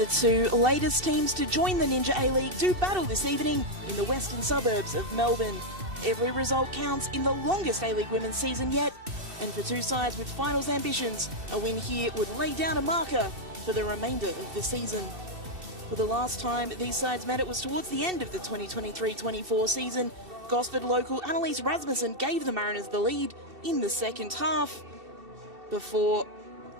The two latest teams to join the Ninja A-League do battle this evening in the western suburbs of Melbourne. Every result counts in the longest A-League women's season yet, and for two sides with finals ambitions, a win here would lay down a marker for the remainder of the season. For the last time these sides met, it was towards the end of the 2023-24 season. Gosford local Annalise Rasmussen gave the Mariners the lead in the second half before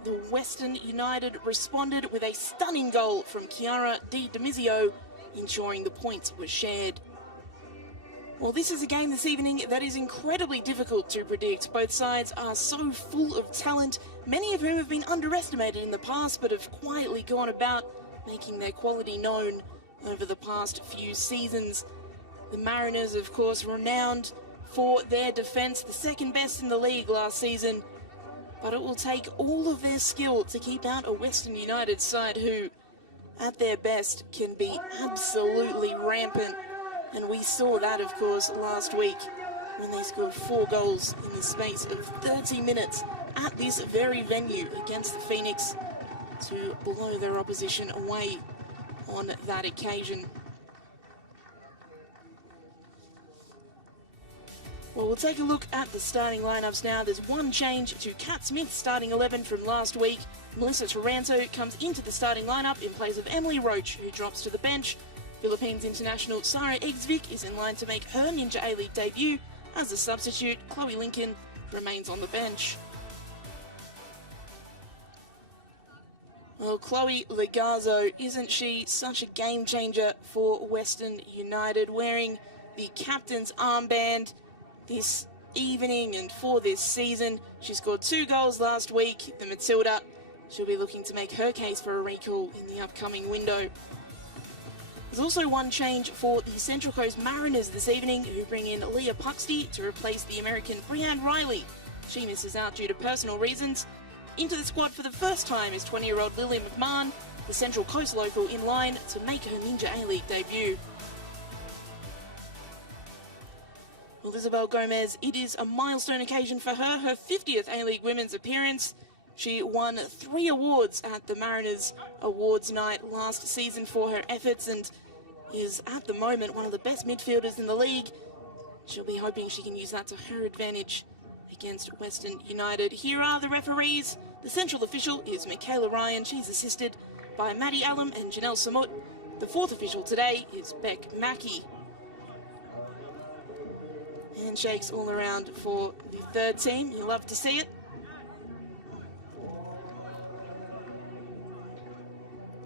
the Western United responded with a stunning goal from Chiara Di Domizio, ensuring the points were shared. Well, this is a game this evening that is incredibly difficult to predict. Both sides are so full of talent, many of whom have been underestimated in the past but have quietly gone about making their quality known over the past few seasons. The Mariners, of course, renowned for their defence, the second best in the league last season. But it will take all of their skill to keep out a Western United side who, at their best, can be absolutely rampant. And we saw that, of course, last week when they scored 4 goals in the space of 30 minutes at this very venue against the Phoenix to blow their opposition away on that occasion. Well, we'll take a look at the starting lineups now. There's one change to Kat Smith's starting 11 from last week. Melissa Taranto comes into the starting lineup in place of Emily Roach, who drops to the bench. Philippines international Sara Eggsvik is in line to make her Ninja A-League debut. As a substitute, Chloe Lincoln remains on the bench. Well, Chloe Legazzo, isn't she such a game changer for Western United, wearing the captain's armband this evening and for this season. She scored 2 goals last week. The Matilda, she'll be looking to make her case for a recall in the upcoming window. There's also one change for the Central Coast Mariners this evening, who bring in Leah Puxty to replace the American Brianne Riley. She misses out due to personal reasons. Into the squad for the first time is 20-year-old Lily McMahon, the Central Coast local, in line to make her Ninja A-League debut. Well, Isabel Gomez, it is a milestone occasion for her, her 50th A-League women's appearance. She won 3 awards at the Mariners Awards Night last season for her efforts and is at the moment one of the best midfielders in the league. She'll be hoping she can use that to her advantage against Western United. Here are the referees. The central official is Michaela Ryan. She's assisted by Maddie Allam and Janelle Samut. The 4th official today is Beck Mackey. Handshakes all around for the 3rd team. You love to see it.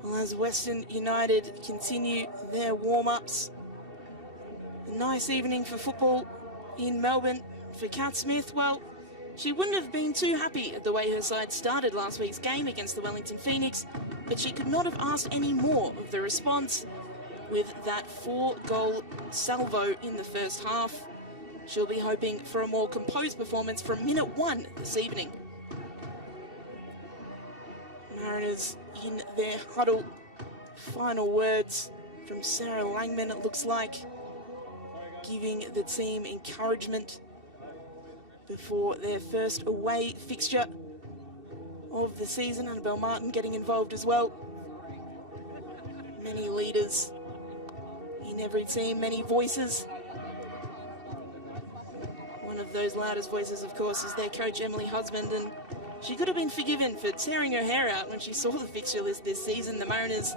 Well, as Western United continue their warm-ups, a nice evening for football in Melbourne for Kat Smith. Well, she wouldn't have been too happy at the way her side started last week's game against the Wellington Phoenix, but she could not have asked any more of the response with that 4-goal salvo in the first half. She'll be hoping for a more composed performance from minute 1 this evening. Mariners in their huddle. Final words from Sarah Langman, it looks like, giving the team encouragement before their first away fixture of the season. Annabelle Martin getting involved as well. Many leaders in every team, many voices. One of those loudest voices, of course, is their coach, Emily Husband, and she could have been forgiven for tearing her hair out when she saw the fixture list this season. The Mariners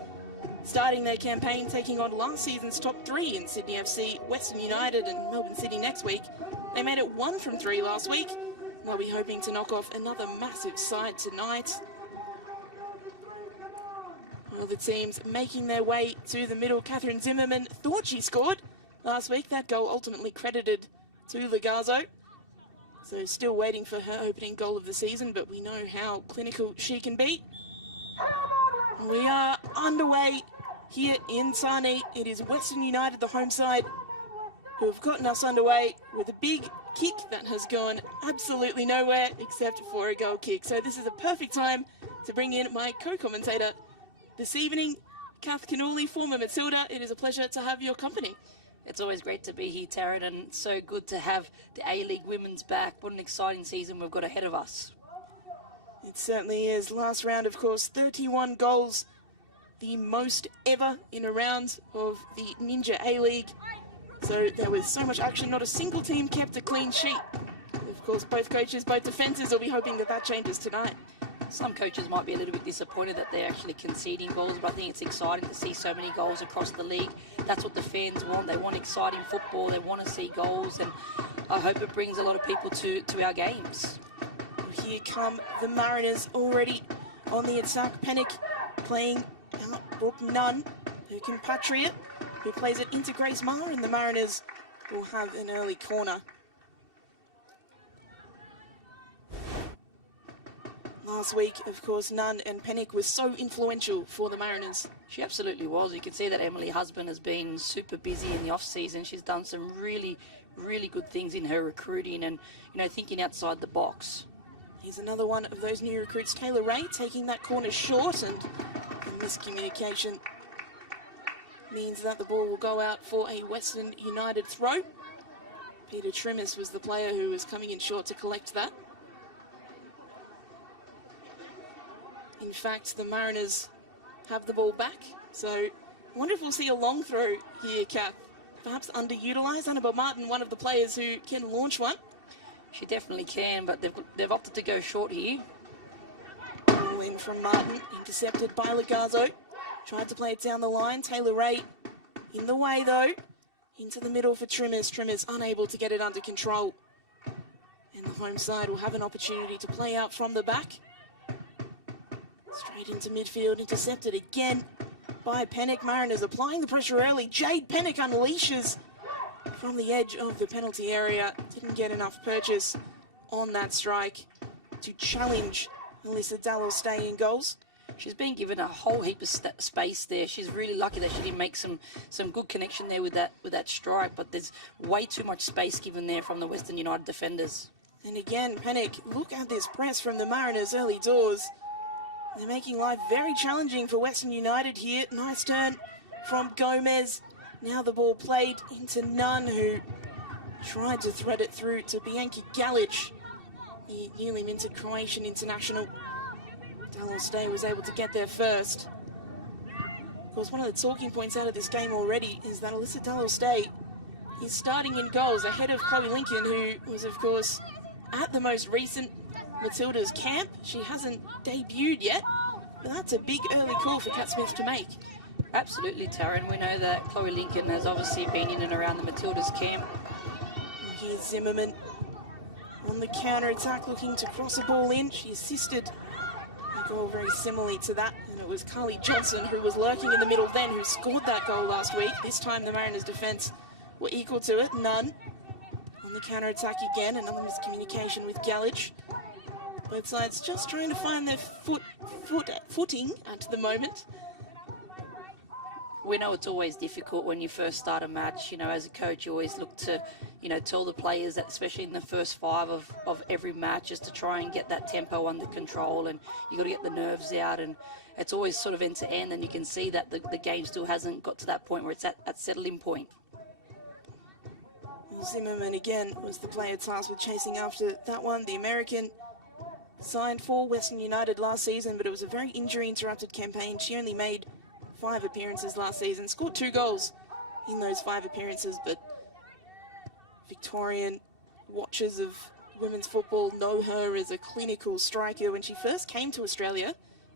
starting their campaign, taking on last season's top 3 in Sydney FC, Western United and Melbourne City next week. They made it 1 from 3 last week. They'll be hoping to knock off another massive side tonight. Well, the teams making their way to the middle. Catherine Zimmerman thought she scored last week. That goal ultimately credited to Legazzo. So still waiting for her opening goal of the season, but we know how clinical she can be. We are underway here in Sarnie. It is Western United, the home side, who have gotten us underway with a big kick that has gone absolutely nowhere except for a goal kick. So this is a perfect time to bring in my co-commentator this evening, Kath Canuli, former Matilda. It is a pleasure to have your company. It's always great to be here, Taryn, and so good to have the A-League women's back. What an exciting season we've got ahead of us. It certainly is. Last round, of course, 31 goals the most ever in a round of the Ninja A-League. So there was so much action, not a single team kept a clean sheet. Of course, both coaches, both defences will be hoping that that changes tonight. Some coaches might be a little bit disappointed that they're actually conceding goals, but I think it's exciting to see so many goals across the league. That's what the fans want. They want exciting football. They want to see goals, and I hope it brings a lot of people to our games. Here come the Mariners already on the attack. Pennick playing out Brooke Nunn, her compatriot, who plays it into Grace Maher, and the Mariners will have an early corner. Last week, of course, Nunn and Pennick were so influential for the Mariners. She absolutely was. You can see that Emily Husband has been super busy in the off-season. She's done some really, really good things in her recruiting and, thinking outside the box. Here's another one of those new recruits, Taylor Ray, taking that corner short, and a miscommunication means that the ball will go out for a Western United throw. Peter Trimmis was the player who was coming in short to collect that. In fact, the Mariners have the ball back, so I wonder if we'll see a long throw here, Kath. Perhaps underutilised. Annabelle Martin, one of the players who can launch one. She definitely can, but they've opted to go short here. Ball in from Martin, intercepted by Lagazzo. Tried to play it down the line. Taylor Ray in the way, though. Into the middle for Trimmis. Trimmis unable to get it under control. And the home side will have an opportunity to play out from the back. Straight into midfield, intercepted again by Pennick. Mariners applying the pressure early. Jade Pennick unleashes from the edge of the penalty area. Didn't get enough purchase on that strike to challenge Alyssa Dallor stay in goals. She's been given a whole heap of space there. She's really lucky that she didn't make some good connection there with that strike, but there's way too much space given there from the Western United defenders. And again, Pennick, look at this press from the Mariners early doors. They're making life very challenging for Western United here. Nice turn from Gomez. Now the ball played into Nunn, who tried to thread it through to Bianca Galic, the newly minted Croatian international. Dallor Stay was able to get there first. Of course, one of the talking points out of this game already is that Alyssa Dallor Stay is starting in goals ahead of Chloe Lincoln, who was, of course, at the most recent Matilda's camp. She hasn't debuted yet, but that's a big early call for Kat Smith to make. Absolutely, Taryn. We know that Chloe Lincoln has obviously been in and around the Matilda's camp. Here's Zimmerman on the counter-attack, looking to cross a ball in. She assisted a goal very similarly to that, and it was Carly Johnson who was lurking in the middle then who scored that goal last week. This time the Mariners' defence were equal to it. Nunn on the counter-attack again, another miscommunication with Galic. Both sides just trying to find their footing at the moment. We know it's always difficult when you first start a match. As a coach, you always look to, tell the players that, especially in the first five of every match, is to try and get that tempo under control, and you got to get the nerves out, and it's always sort of end to end, and you can see that the game still hasn't got to that point where it's at settling point. Zimmerman again was the player tasked with chasing after that one. The American signed for Western United last season, but it was a very injury-interrupted campaign. She only made 5 appearances last season, scored 2 goals in those 5 appearances, but Victorian watchers of women's football know her as a clinical striker. When she first came to Australia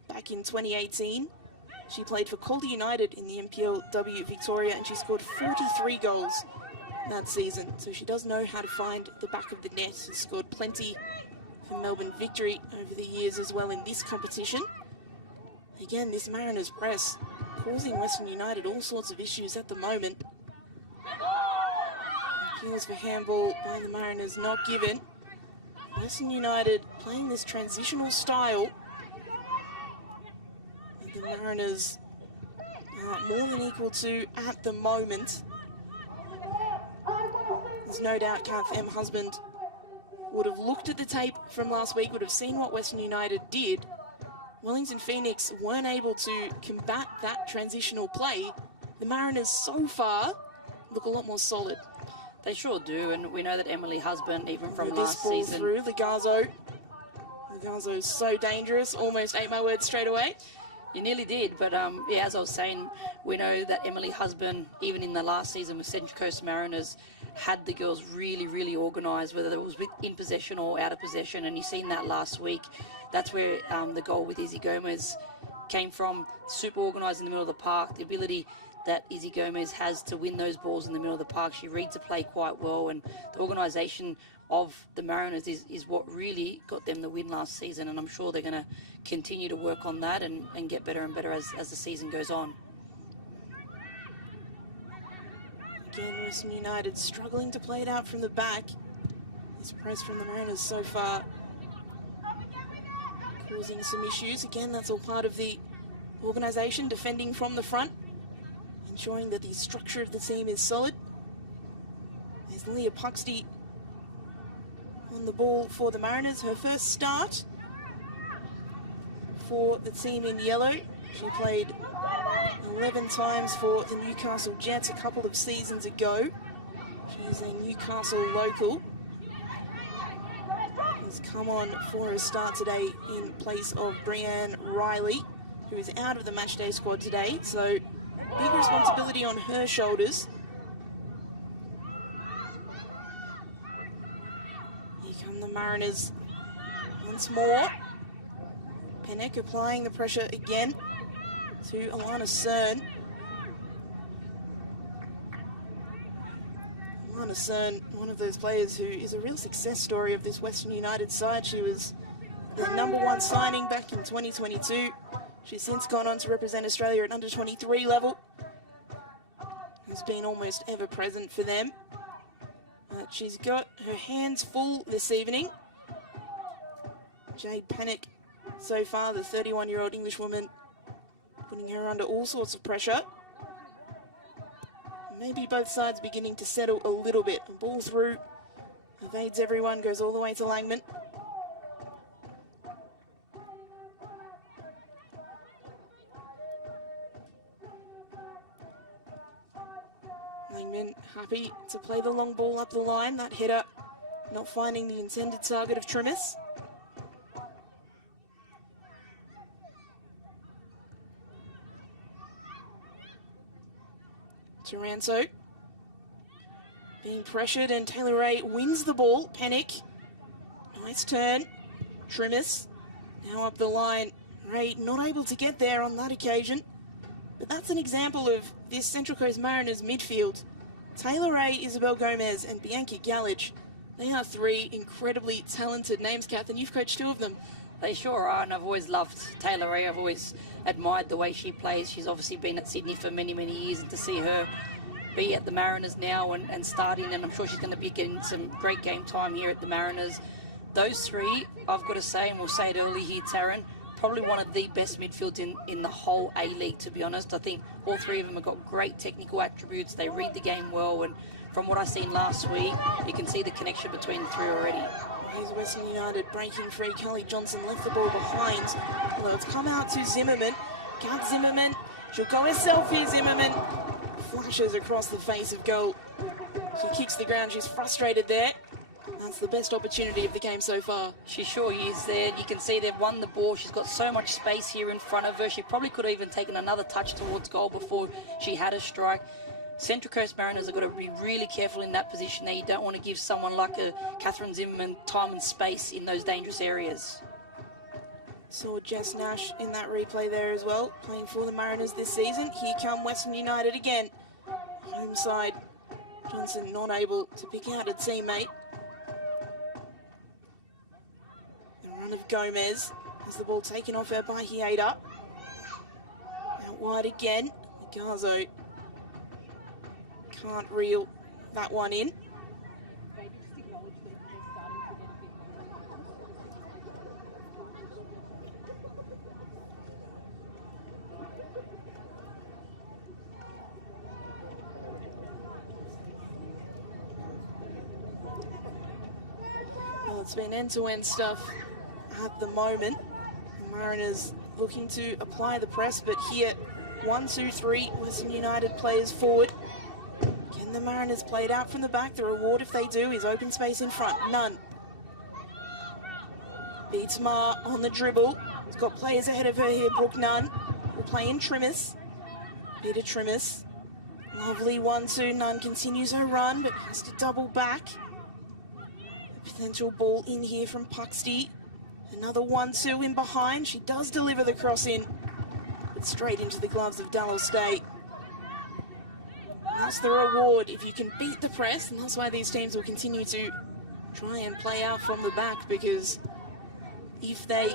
back in 2018, she played for Calder United in the MPLW Victoria, and she scored 43 goals that season. So she does know how to find the back of the net. She's scored plenty for Melbourne Victory over the years as well in this competition. Again, this Mariners press causing Western United all sorts of issues at the moment. Appeals for handball by the Mariners not given. Western United playing this transitional style. And the Mariners are more than equal to at the moment. There's no doubt Kath M. Husband would have looked at the tape from last week, would have seen what Western United did. Wellington Phoenix weren't able to combat that transitional play. The Mariners so far look a lot more solid. They sure do, and we know that Emily Husband, even from last season... This ball through, Lagazzo. Lagazzo's so dangerous, almost ate my words straight away. You nearly did, but yeah, as I was saying, we know that Emily Husband, even in the last season with Central Coast Mariners, had the girls really, really organised, whether it was in possession or out of possession, and you've seen that last week. That's where the goal with Izzy Gomez came from. Super organised in the middle of the park, the ability that Izzy Gomez has to win those balls in the middle of the park. She reads the play quite well, and the organisation of the Mariners is what really got them the win last season, and I'm sure they're going to continue to work on that and get better and better as the season goes on. Again, Western United struggling to play it out from the back. This press from the Mariners so far causing some issues. Again, that's all part of the organisation, defending from the front, ensuring that the structure of the team is solid. There's Leah Puxty on the ball for the Mariners, her first start for the team in yellow. She played 11 times for the Newcastle Jets a couple of seasons ago. She's a Newcastle local. Has come on for her start today in place of Brianne Riley, who is out of the matchday squad today, so big responsibility on her shoulders. Here come the Mariners once more. Pennock applying the pressure again to Alana Cern. Alana Cern, one of those players who is a real success story of this Western United side. She was the #1 signing back in 2022. She's since gone on to represent Australia at under-23 level. Has been almost ever present for them. But she's got her hands full this evening. Jade Pennock, so far, the 31-year-old Englishwoman, putting her under all sorts of pressure. Maybe both sides beginning to settle a little bit. A ball through, evades everyone, goes all the way to Langman. Langman happy to play the long ball up the line. That header not finding the intended target of Trimis. Taranto being pressured, and Taylor Ray wins the ball. Pennock, nice turn. Trimis now up the line. Ray not able to get there on that occasion, but that's an example of this Central Coast Mariners midfield. Taylor Ray, Isabel Gomez and Bianca Gallage. They are three incredibly talented names, Kath, and you've coached two of them. They sure are, and I've always loved Taylor Ray. I've always admired the way she plays. She's obviously been at Sydney for many, many years, and to see her be at the Mariners now and starting, and I'm sure she's going to be getting some great game time here at the Mariners. Those three, I've got to say, and we'll say it early here, Taryn, probably one of the best midfields in the whole A-League, to be honest. I think all three of them have got great technical attributes. They read the game well, and from what I seen last week, you can see the connection between the three already. Here's Western United breaking free. Kelly Johnson left the ball behind, although it's come out to Zimmerman. Kat Zimmerman, she'll go herself here, Zimmerman. Flashes across the face of goal. She kicks the ground, she's frustrated there. That's the best opportunity of the game so far. She sure is there. You can see they've won the ball. She's got so much space here in front of her. She probably could have even taken another touch towards goal before she had a strike. Central Coast Mariners have got to be really careful in that position there. You don't want to give someone like a Catherine Zimmerman time and space in those dangerous areas. Saw Jess Nash in that replay there as well, playing for the Mariners this season. Here come Western United again. Home side, Johnson not able to pick out a teammate. The run of Gomez has the ball taken off her by Hieda. Out wide again, Garzo can't reel that one in. Well, it's been end-to-end stuff at the moment. The Mariners looking to apply the press, but here, 1, 2, 3, Western United players forward. Can the Mariners play it out from the back? The reward, if they do, is open space in front. None. Beats Mar on the dribble. He's got players ahead of her here. Brooke Nunn playing Trimmers. Peter Trimmers. Lovely 1-2. Nunn continues her run, but has to double back. A potential ball in here from Puxty. Another 1-2 in behind. She does deliver the cross in, but straight into the gloves of Dalhousie State. That's the reward if you can beat the press, and that's why these teams will continue to try and play out from the back, because if they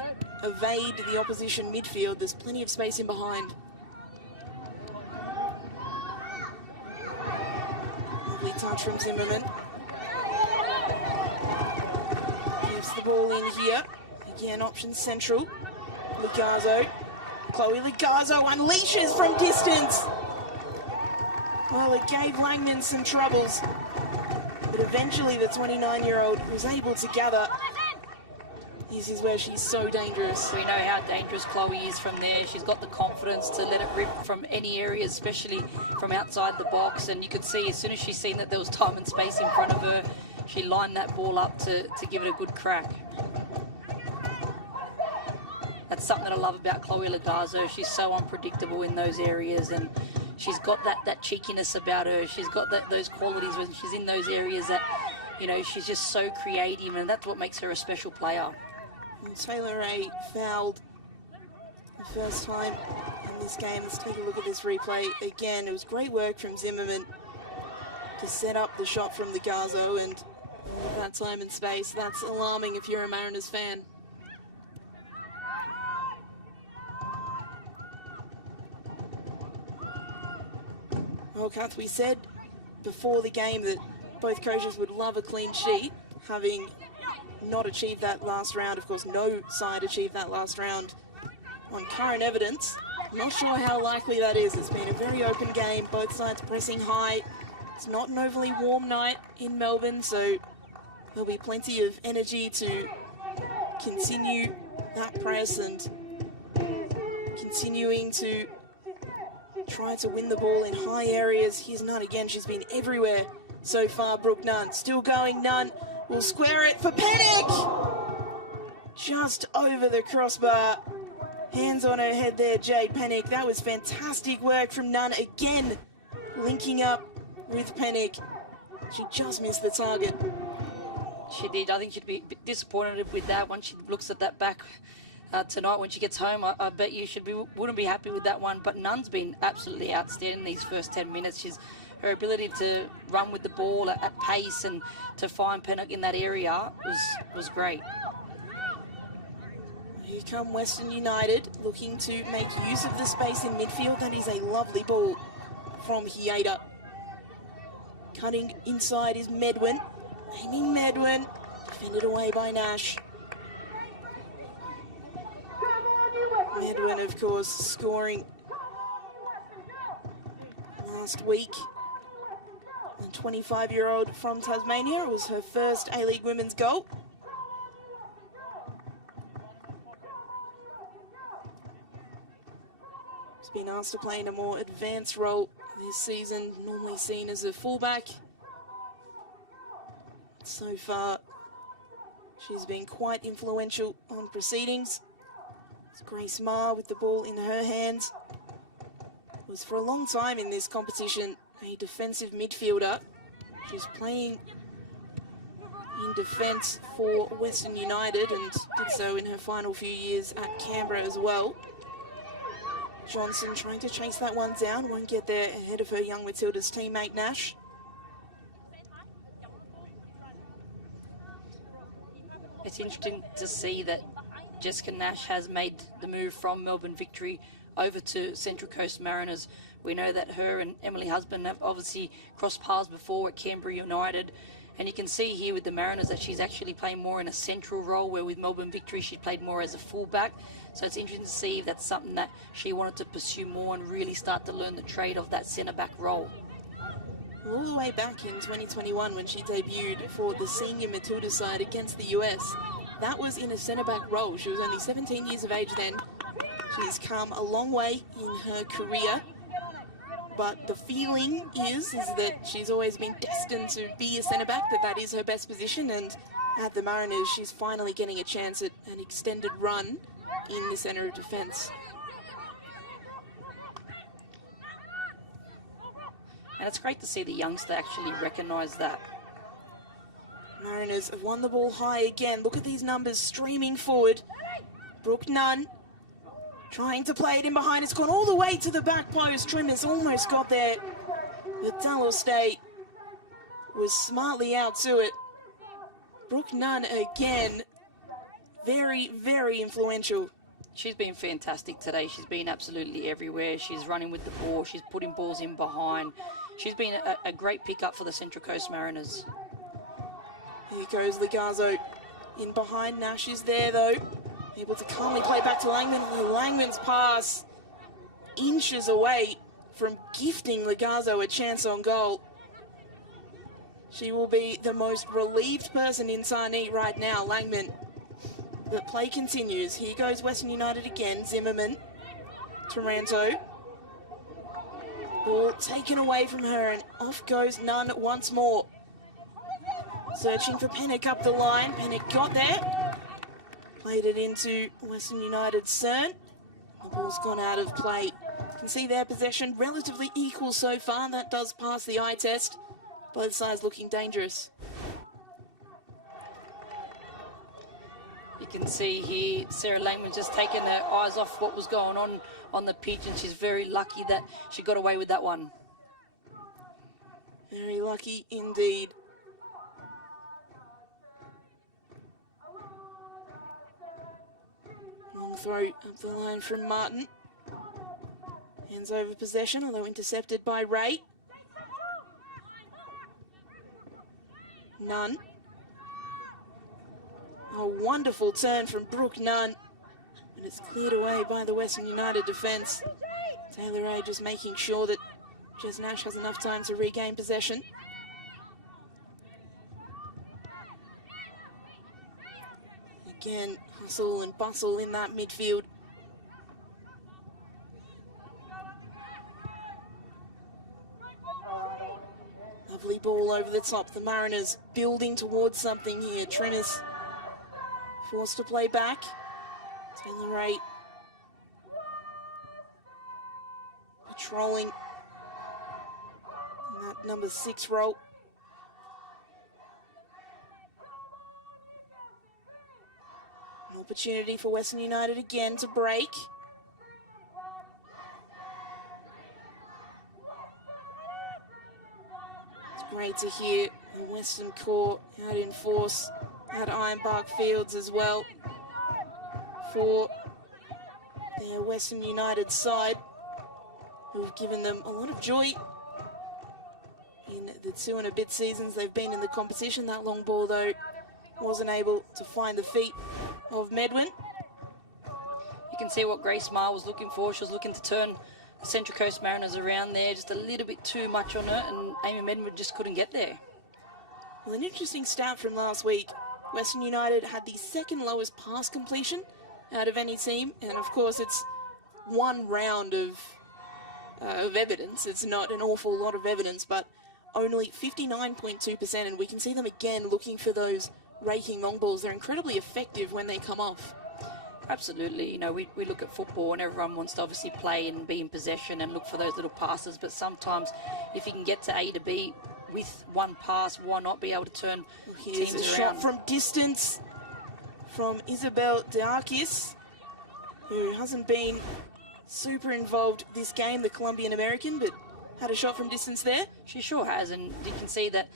evade the opposition midfield, there's plenty of space in behind. Lovely touch from Zimmerman. Keeps the ball in here. Again, option central. Lugazzo. Chloe Lugazzo unleashes from distance. Well, it gave Langman some troubles, but eventually the 29-year-old was able to gather. This is where she's so dangerous. We know how dangerous Chloe is from there. She's got the confidence to let it rip from any area, especially from outside the box. And you could see as soon as she seen that there was time and space in front of her, she lined that ball up to give it a good crack. That's something that I love about Chloe Lugazzo. She's so unpredictable in those areas, and she's got that cheekiness about her. She's got those qualities when she's in those areas that, you know, she's just so creative, and that's what makes her a special player. And Taylor Ray fouled the first time in this game. Let's take a look at this replay again. It was great work from Zimmerman to set up the shot from Lugazzo, and all that time and space, that's alarming if you're a Mariners fan. Well, Kath, we said before the game that both coaches would love a clean sheet, having not achieved that last round. Of course, no side achieved that last round on current evidence. I'm not sure how likely that is. It's been a very open game, both sides pressing high. It's not an overly warm night in Melbourne, so there'll be plenty of energy to continue that press and continuing to try to win the ball in high areas. Here's Nunn again. She's been everywhere so far. Brooke Nunn still going. Nunn will square it for Pennick. Just over the crossbar. Hands on her head there, Jade Pennick. That was fantastic work from Nunn again, linking up with Pennick. She just missed the target. She did. I think she'd be a bit disappointed with that once she looks at that back tonight when she gets home. I bet you wouldn't be happy with that one. But Nunn's been absolutely outstanding these first 10 minutes. Her ability to run with the ball at pace and to find Pennock in that area was great. Here come Western United, looking to make use of the space in midfield. That is a lovely ball from Hieda. Cutting inside is Medwin. Aiming Medwin, defended away by Nash. Medwin, of course, scoring last week. The 25-year-old from Tasmania. It was her first A-League women's goal. She's been asked to play in a more advanced role this season, normally seen as a fullback. So far, she's been quite influential on proceedings. It's Grace Maher with the ball in her hands. Was for a long time in this competition a defensive midfielder. She's playing in defence for Western United and did so in her final few years at Canberra as well. Johnson trying to chase that one down, won't get there ahead of her young Matilda's teammate Nash. It's interesting to see that Jessica Nash has made the move from Melbourne Victory over to Central Coast Mariners. We know that her and Emily Husband have obviously crossed paths before at Canberra United. And you can see here with the Mariners that she's actually playing more in a central role, where with Melbourne Victory she played more as a fullback. So it's interesting to see if that's something that she wanted to pursue more and really start to learn the trade of that centre-back role. All the way back in 2021 when she debuted for the senior Matilda side against the US, that was in a centre-back role. She was only 17 years of age then. She's come a long way in her career. But the feeling is that she's always been destined to be a centre-back, that is her best position. And at the Mariners, she's finally getting a chance at an extended run in the centre of defence. And it's great to see the youngster actually recognise that. Mariners have won the ball high again. Look at these numbers streaming forward. Brooke Nunn trying to play it in behind. It's gone all the way to the back post. Trimmers almost got there. But Dallas State was smartly out to it. Brooke Nunn again, very, very influential. She's been fantastic today. She's been absolutely everywhere. She's running with the ball. She's putting balls in behind. She's been a great pickup for the Central Coast Mariners. Here goes Ligazzo in behind. Nash is there though. Able to calmly play back to Langman. Langman's pass inches away from gifting Ligazzo a chance on goal. She will be the most relieved person in Sarnie right now, Langman. The play continues. Here goes Western United again. Zimmerman. Taranto. Ball taken away from her and off goes Nunn once more. Searching for Pennick up the line. Pennick got there. Played it into Western United's Cern. The ball's gone out of play. You can see their possession relatively equal so far. That does pass the eye test. Both sides looking dangerous. You can see here Sarah Langman just taking her eyes off what was going on the pitch, and she's very lucky that she got away with that one. Very lucky indeed. Long throw up the line from Martin. Hands over possession, although intercepted by Ray. Nunn. A wonderful turn from Brooke Nunn. And it's cleared away by the Western United defence. Taylor Ray just making sure that Jess Nash has enough time to regain possession. Again, hustle and bustle in that midfield. Lovely ball over the top. The Mariners building towards something here. Trimmers forced to play back. Taylor Ray patrolling in that number 6 role. An opportunity for Western United again to break. It's great to hear the Western Corps out in force at Ironbark Fields as well for their Western United side, who have given them a lot of joy in the 2 and a bit seasons they've been in the competition. That long ball though wasn't able to find the feet of Medwin. You can see what Grace Marr was looking for. She was looking to turn the Central Coast Mariners around there, just a little bit too much on her, and Amy Medwin just couldn't get there. Well, an interesting stat from last week. Western United had the second lowest pass completion out of any team, and of course it's one round of evidence. It's not an awful lot of evidence, but only 59.2%, and we can see them again looking for those raking long balls. They're incredibly effective when they come off. Absolutely. You know, we look at football and everyone wants to obviously play and be in possession and look for those little passes, but sometimes if you can get to A to B with one pass, why not be able to turn Here's teams a around? shot from distance from Isabel Deakis, who hasn't been super involved this game, the Colombian American, but had a shot from distance there. She sure has, and you can see that,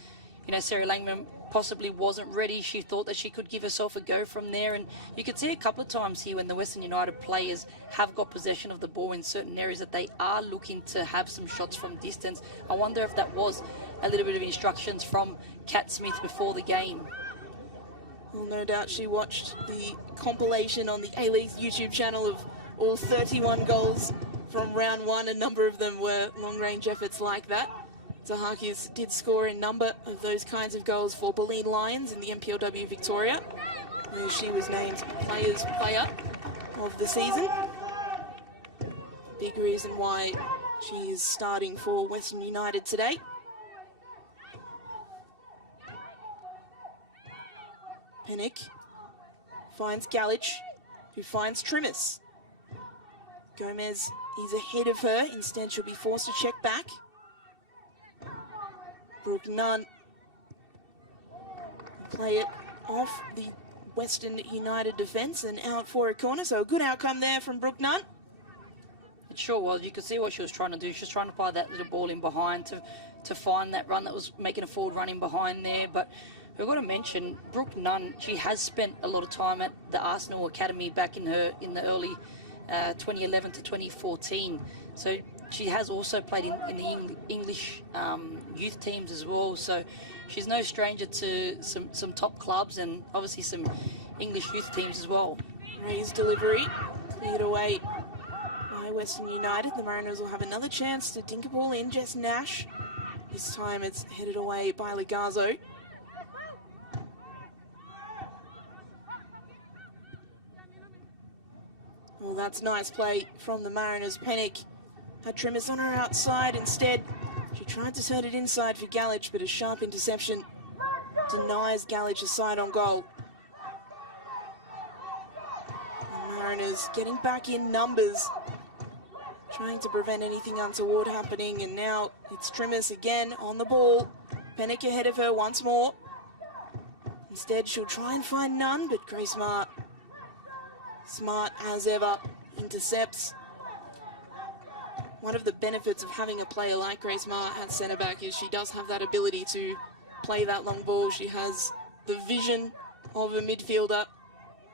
you know, Sarah Langman possibly wasn't ready. She thought that she could give herself a go from there, and you could see a couple of times here when the Western United players have got possession of the ball in certain areas that they are looking to have some shots from distance. I wonder if that was a little bit of instructions from Kat Smith before the game. Well, no doubt she watched the compilation on the A-League's YouTube channel of all 31 goals from round 1. A number of them were long-range efforts like that. Zahakis did score a number of those kinds of goals for Bulleen Lions in the MPLW Victoria, where she was named Players Player of the season. Big reason why she is starting for Western United today. Pennick finds Galich, who finds Trimmers. Gomez is ahead of her. Instead, she'll be forced to check back. Brooke Nunn play it off the Western United defence and out for a corner. So a good outcome there from Brooke Nunn. It sure was. You could see what she was trying to do. She was trying to play that little ball in behind to find that run that was making a forward run in behind there. But we've got to mention Brooke Nunn. She has spent a lot of time at the Arsenal Academy back in the early 2011 to 2014. So she has also played in the English youth teams as well. So she's no stranger to some top clubs and obviously some English youth teams as well. Ray's delivery cleared away by Western United. The Mariners will have another chance to dink a ball in. Jess Nash. This time it's headed away by Lagazzo. Well, that's nice play from the Mariners. Pennick had Trimis on her outside. Instead, she tried to turn it inside for Galich, but a sharp interception denies Galich a side on goal. The Mariners getting back in numbers, trying to prevent anything untoward happening, and now it's Trimis again on the ball. Pennick ahead of her once more. Instead, she'll try and find Nunn, but Grace Maher, smart as ever, intercepts. One of the benefits of having a player like Grace Maher at centre-back is she does have that ability to play that long ball. She has the vision of a midfielder,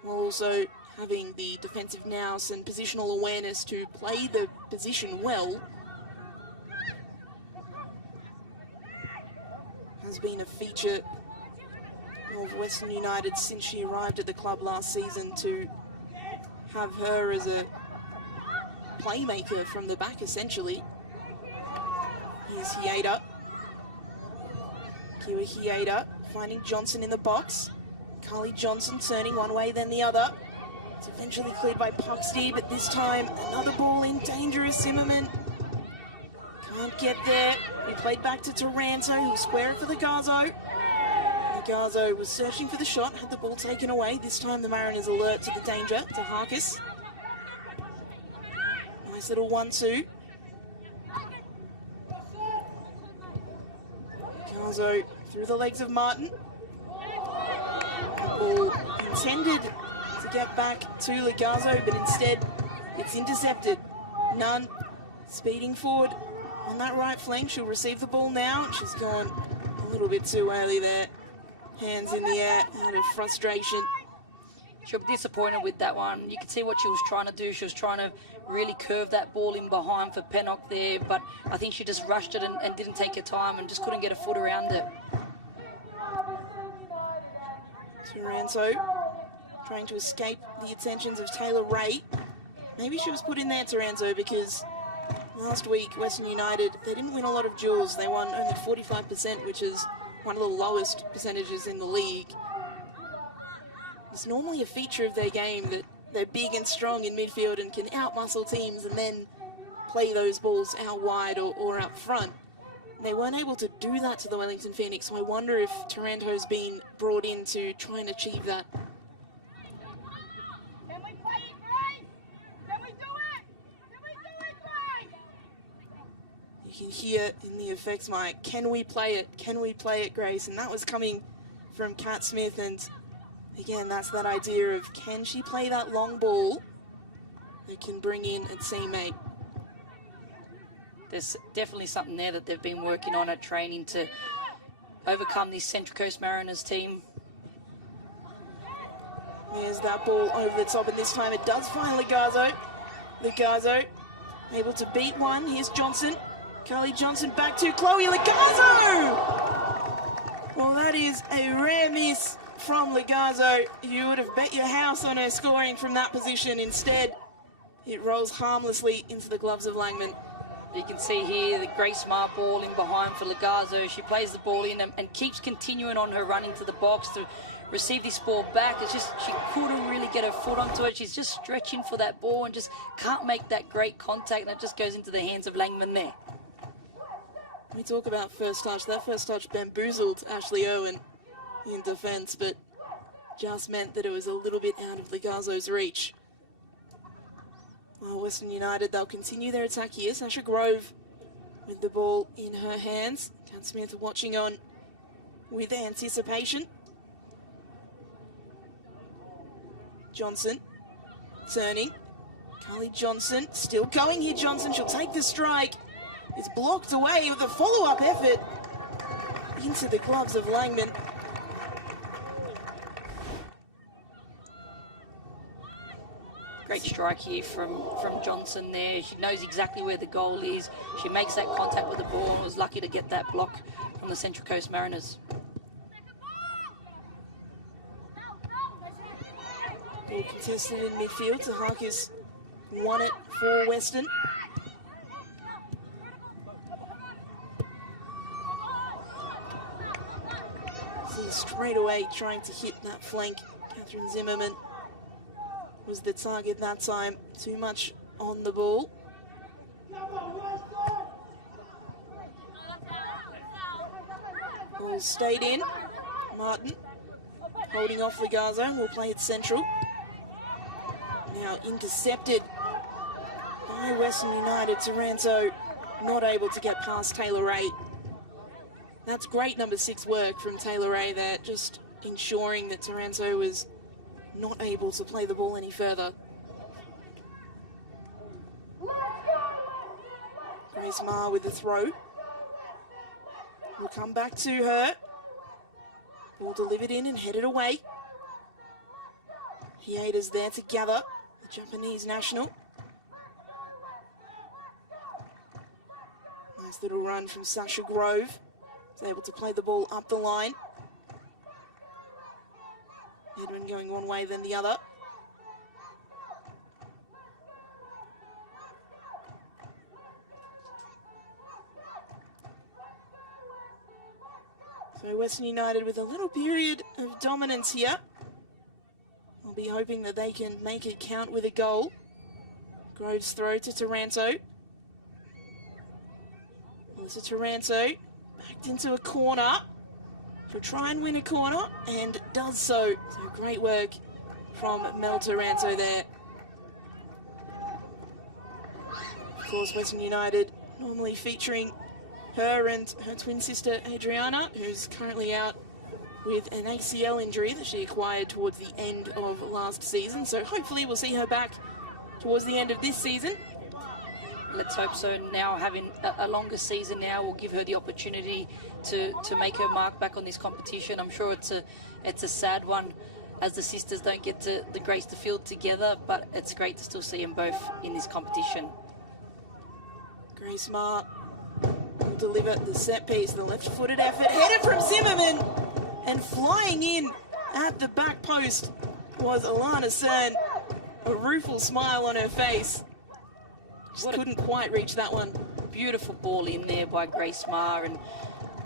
while also having the defensive nous and positional awareness to play the position well. Has been a feature of Western United since she arrived at the club last season, to have her as a playmaker from the back, essentially. Here's Hieda. Kiwa Hieda finding Johnson in the box. Carly Johnson turning one way then the other. It's eventually cleared by Puxty, but this time another ball in. Dangerous Zimmerman. Can't get there. We played back to Taranto, who'll square it for Lagazzo. Lagazzo was searching for the shot, had the ball taken away. This time the Mariners alert to the danger, to Harkis. Nice little 1-2. Lagazzo through the legs of Martin. Ball intended to get back to Lagazzo, but instead it's intercepted. Nunn speeding forward on that right flank. She'll receive the ball now. She's gone a little bit too early there. Hands in the air out of frustration. She'll be disappointed with that one. You can see what she was trying to do. She was trying to really curve that ball in behind for Pennock there, but I think she just rushed it and didn't take her time and just couldn't get a foot around it. Taranto trying to escape the attentions of Taylor Ray. Maybe she was put in there, Taranto, because last week Western United, they didn't win a lot of duels. They won only 45%, which is one of the lowest percentages in the league. It's normally a feature of their game that they're big and strong in midfield and can outmuscle teams and then play those balls out wide or out front. They weren't able to do that to the Wellington Phoenix, so I wonder if Taranto's been brought in to try and achieve that. Can we play it, Grace? Can we do it? Can we do it, Grace? You can hear in the effects mic, can we play it? Can we play it, Grace? And that was coming from Kat Smith, and again, that's that idea of, can she play that long ball that can bring in a teammate? There's definitely something there that they've been working on at training to overcome this Central Coast Mariners team. There's that ball over the top, and this time it does find Lagazzo. Lagazzo able to beat one. Here's Johnson. Carly Johnson back to Chloe Lagazzo! Well, that is a rare miss from Lagazzo. You would have bet your house on her scoring from that position. Instead, it rolls harmlessly into the gloves of Langman. You can see here the Grace Maher ball in behind for Lagazzo. She plays the ball in and keeps continuing on her run into the box to receive this ball back. It's just she couldn't really get her foot onto it. She's just stretching for that ball and just can't make that great contact, and it just goes into the hands of Langman there. We talk about first touch. That first touch bamboozled Ashley Owen in defence, but just meant that it was a little bit out of Lagazzo's reach. Well, Western United, they'll continue their attack here. Sasha Grove with the ball in her hands. Cat Smith watching on with anticipation. Johnson turning. Carly Johnson still going here. Johnson, she'll take the strike. It's blocked away with a follow-up effort into the gloves of Langman. Great strike here from Johnson there. She knows exactly where the goal is. She makes that contact with the ball and was lucky to get that block from the Central Coast Mariners. Ball contested in midfield. Tahakis won it for Western. See straight away trying to hit that flank. Catherine Zimmerman was the target that time. Too much on the ball. Ball stayed in. Martin holding off Legazo. Will play it central. Now intercepted by Western United. Taranto not able to get past Taylor Ray. That's great number 6 work from Taylor Ray there, just ensuring that Taranto was not able to play the ball any further. Grace Maher with the throw. We'll come back to her. Ball delivered in and headed away. Hiata's there to gather the Japanese national. Nice little run from Sasha Grove. Is able to play the ball up the line. Edwin going one way, then the other. So Western United with a little period of dominance here. I'll be hoping that they can make it count with a goal. Groves throw to Taranto. Melissa Taranto backed into a corner. She'll try and win a corner and does so. So great work from Mel Taranto there. Of course, Western United normally featuring her and her twin sister Adriana, who's currently out with an ACL injury that she acquired towards the end of last season. So hopefully we'll see her back towards the end of this season. Let's hope so. Now having a longer season now will give her the opportunity to make her mark back on this competition. I'm sure it's a sad one as the sisters don't get to grace the field together, but it's great to still see them both in this competition. Grace Maher will deliver the set piece, the left-footed effort, headed from Zimmerman, and flying in at the back post was Alana Cern, a rueful smile on her face. Just couldn't quite reach that one. Beautiful ball in there by Grace Maher, and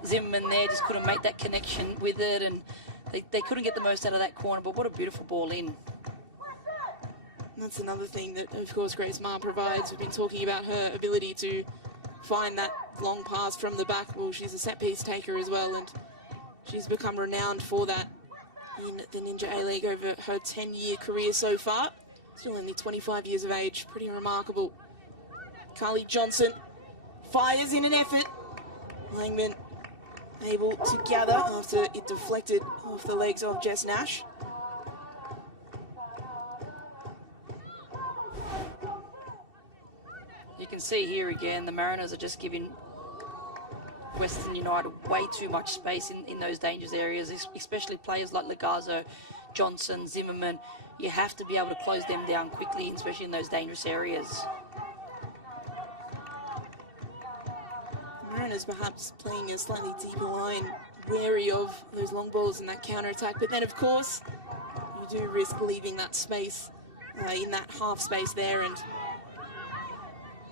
Zimmerman there just couldn't make that connection with it, and they couldn't get the most out of that corner, but what a beautiful ball in. That's another thing that, of course, Grace Maher provides. We've been talking about her ability to find that long pass from the back. Well, she's a set-piece taker as well, and she's become renowned for that in the Ninja A-League over her 10-year career so far. Still only 25 years of age. Pretty remarkable. Carly Johnson fires in an effort. Langman able to gather after it deflected off the legs of Jess Nash. You can see here again, the Mariners are just giving Western United way too much space in those dangerous areas, especially players like Legazo, Johnson, Zimmerman. You have to be able to close them down quickly, especially in those dangerous areas. Mariners perhaps playing a slightly deeper line, wary of those long balls and that counter-attack, but then of course you do risk leaving that space in that half space there, and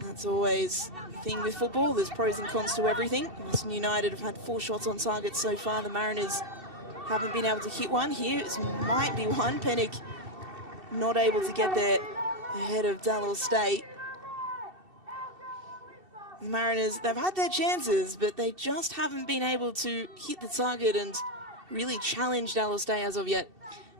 that's always the thing with football. There's pros and cons to everything. Western United have had 4 shots on target so far. The Mariners haven't been able to hit one. Here it might be one. Pennick not able to get there ahead of Dallas State. The Mariners, they've had their chances, but they just haven't been able to hit the target and really challenge Dallas State as of yet.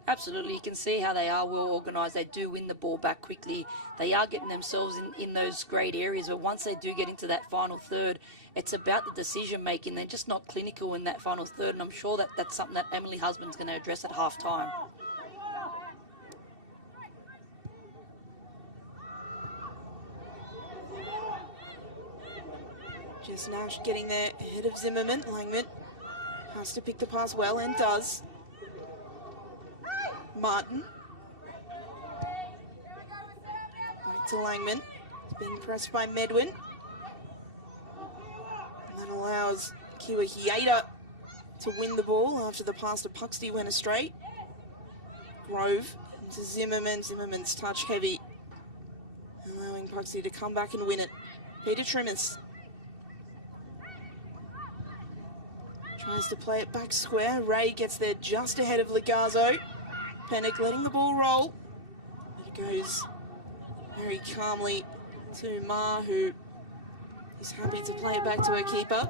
Absolutely, you can see how they are well organised. They do win the ball back quickly. They are getting themselves in those great areas, but once they do get into that final third, it's about the decision making. They're just not clinical in that final third, and I'm sure that that's something that Emily Husband's going to address at half time. Just Nash getting there ahead of Zimmerman. Langman has to pick the pass well and does. Martin. Back to Langman. It's being pressed by Medwin. And that allows Kiwa Hieta to win the ball after the pass to Puxty went astray. Grove into Zimmerman. Zimmerman's touch heavy, allowing Puxty to come back and win it. Peter Trimmers tries to play it back square. Ray gets there just ahead of Ligazzo. Pennick letting the ball roll. It goes very calmly to Ma, who is happy to play it back to her keeper.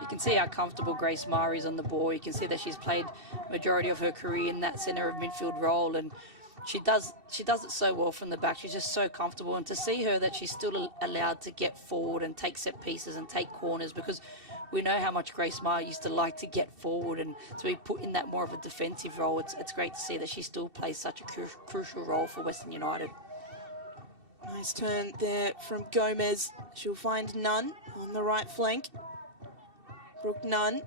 You can see how comfortable Grace Maher is on the ball. You can see that she's played majority of her career in that centre of midfield role, and she does it so well from the back. She's just so comfortable, and to see her that she's still allowed to get forward and take set pieces and take corners, because we know how much Grace Maher used to like to get forward, and to be put in that more of a defensive role, it's great to see that she still plays such a crucial role for Western United. Nice turn there from Gomez. She'll find Nunn on the right flank. Brooke Nunn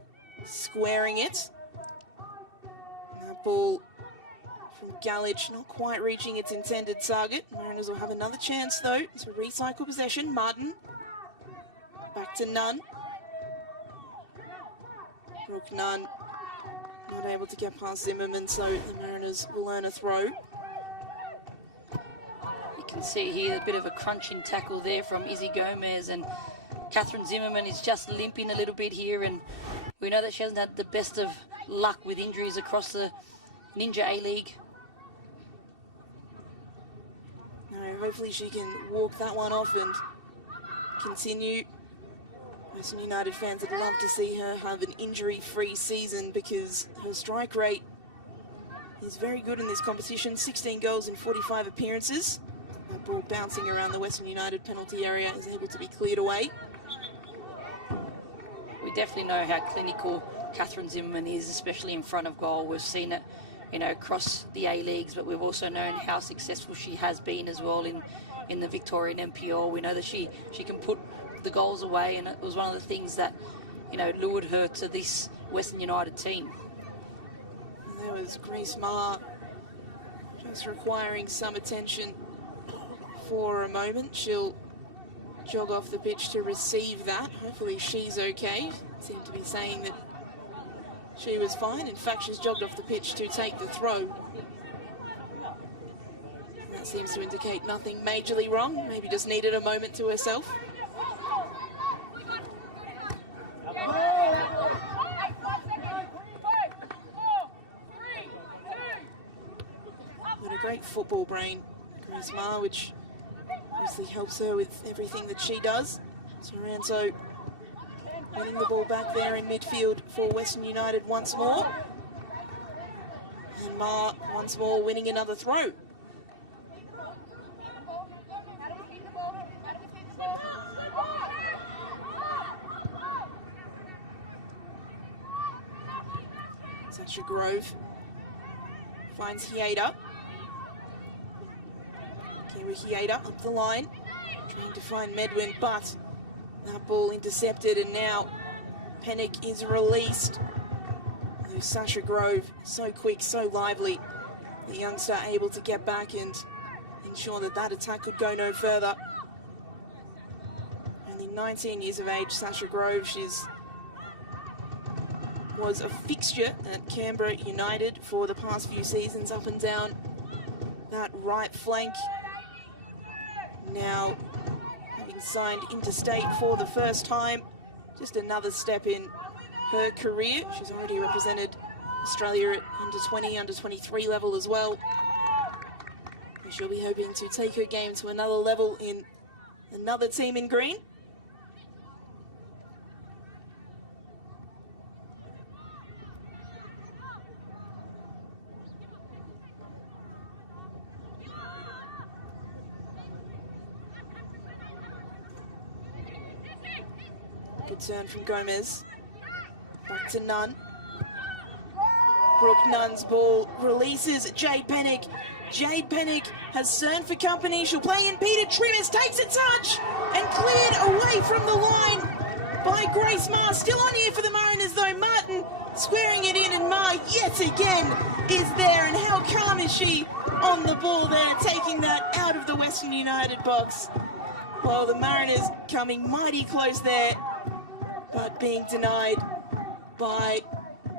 squaring it. That ball from Galich not quite reaching its intended target. Mariners will have another chance though to recycle possession. Martin back to Nunn. Brooke Nunn not able to get past Zimmerman, so the Mariners will earn a throw. You can see here a bit of a crunching tackle there from Izzy Gomez, and Catherine Zimmerman is just limping a little bit here, and we know that she hasn't had the best of luck with injuries across the Ninja A-League. No, hopefully she can walk that one off and continue. Western United fans would love to see her have an injury-free season, because her strike rate is very good in this competition. 16 goals in 45 appearances. That ball bouncing around the Western United penalty area is able to be cleared away. We definitely know how clinical Catherine Zimmerman is, especially in front of goal. We've seen it, across the A-Leagues, but we've also known how successful she has been as well in the Victorian NPL. We know that she can put the goals away, and it was one of the things that, lured her to this Western United team. And there was Grace Maher just requiring some attention for a moment. She'll jog off the pitch to receive that. Hopefully she's okay. Seemed to be saying that she was fine. In fact, she's jogged off the pitch to take the throw. That seems to indicate nothing majorly wrong. Maybe just needed a moment to herself. What a great football brain, Grace Maher, which obviously helps her with everything that she does. Sorrento winning the ball back there in midfield for Western United once more. And Maher once more winning another throw. Sasha Grove finds Hieta. Kiwa Hieta up the line, trying to find Medwin, but that ball intercepted, and now Pennick is released. There's Sasha Grove, so quick, so lively. The youngster able to get back and ensure that that attack could go no further. Only 19 years of age, Sasha Grove. She's was a fixture at Canberra United for the past few seasons, up and down that right flank. Now having signed interstate for the first time, just another step in her career. She's already represented Australia at under 20, under 23 level as well. She'll be hoping to take her game to another level in another team in green. Good turn from Gomez. Back to Nunn. Brooke Nunn's ball releases Jade Pennick. Jade Pennick has turned for company. She'll play in. Peter Trimmers takes a touch and cleared away from the line by Grace Maher. Still on here for the Mariners though. Martin squaring it in, and Maher yet again is there. And how calm is she on the ball there, taking that out of the Western United box. Well, the Mariners coming mighty close there, but being denied by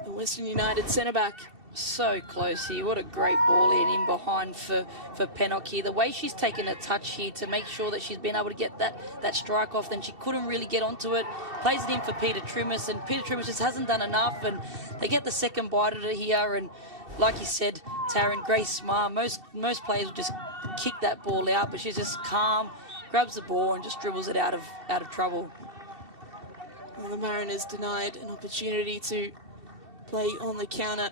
the Western United centre-back. So close here. What a great ball in behind for Pennock here. The way she's taken a touch here to make sure that she's been able to get that strike off, then she couldn't really get onto it. Plays it in for Peter Trimmers, and Peter Trimmers just hasn't done enough, and they get the second bite at it here. And like you said, Taryn, Grace Maher, most players would just kick that ball out, but she's just calm, grabs the ball and just dribbles it out of trouble. Well, the Mariners denied an opportunity to play on the counter.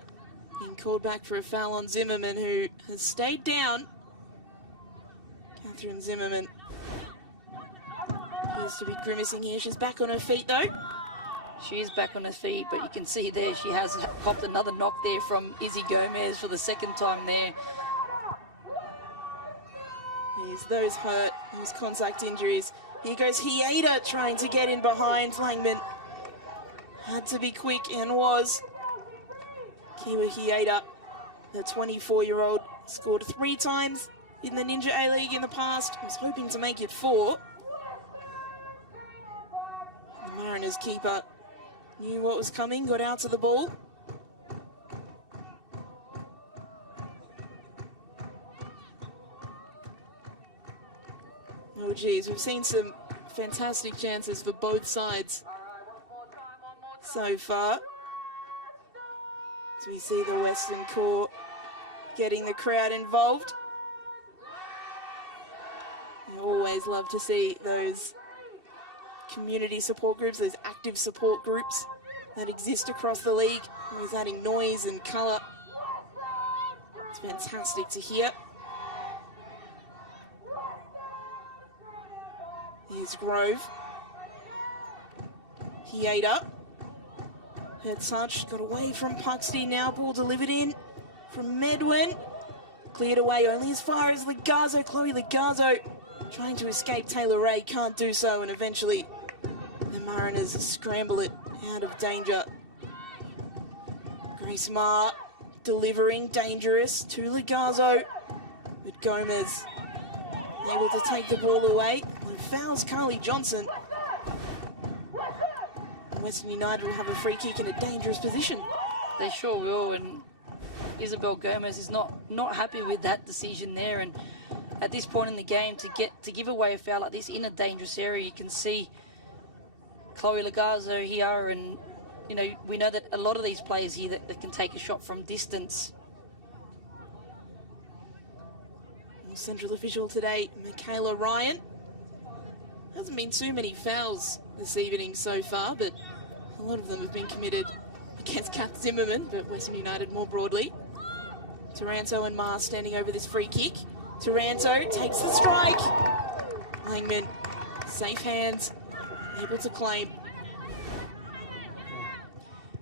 Being called back for a foul on Zimmerman, who has stayed down. Catherine Zimmerman appears to be grimacing here. She's back on her feet though. She is back on her feet, but you can see there she has copped another knock there from Izzy Gomez for the second time there. Those hurt, those contact injuries. Here goes Hieda trying to get in behind. Langman had to be quick and was. Kiwa Hieda, the 24-year-old, scored 3 times in the Ninja A-League in the past. Was hoping to make it 4. The Mariners keeper knew what was coming, got out to the ball. Oh geez, we've seen some fantastic chances for both sides so far. As we see the Western Core getting the crowd involved. I always love to see those community support groups, those active support groups that exist across the league. Always adding noise and colour. It's fantastic to hear. Here's Grove. Hieda. Her touch got away from Puxty. Now ball delivered in from Medwin. Cleared away only as far as Legazzo. Chloe Legazzo trying to escape Taylor Ray. Can't do so, and eventually the Mariners scramble it out of danger. Grace Maher delivering, dangerous to Legazzo. But Gomez able to take the ball away. Fouls Carly Johnson. Western United will have a free kick in a dangerous position. They sure will, and Isabel Gomez is not happy with that decision there. And at this point in the game, to give away a foul like this in a dangerous area, you can see Chloe Legazzo here, and you know, we know that a lot of these players here that can take a shot from distance. Central official today, Michaela Ryan. Hasn't been too many fouls this evening so far, but a lot of them have been committed against Kath Zimmerman, but Western United more broadly. Taranto and Maher standing over this free kick. Taranto takes the strike. Langman, safe hands, able to claim.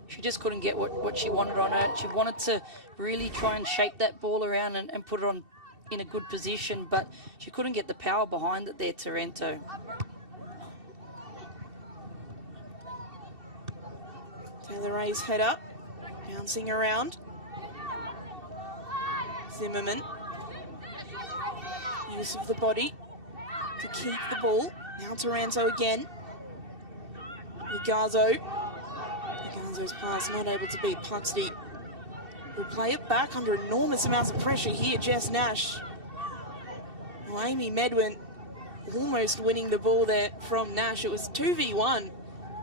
She just couldn't get what she wanted on her. She wanted to really try and shape that ball around and put it on in a good position, but she couldn't get the power behind it there, Taranto. Taylor Ray's head up, bouncing around. Zimmerman, use of the body to keep the ball. Now Taranto again. Legazzo. Legazzo's pass not able to beat Puxty. Will play it back under enormous amounts of pressure here, Jess Nash. Well, Amy Medwin almost winning the ball there from Nash. It was 2v1.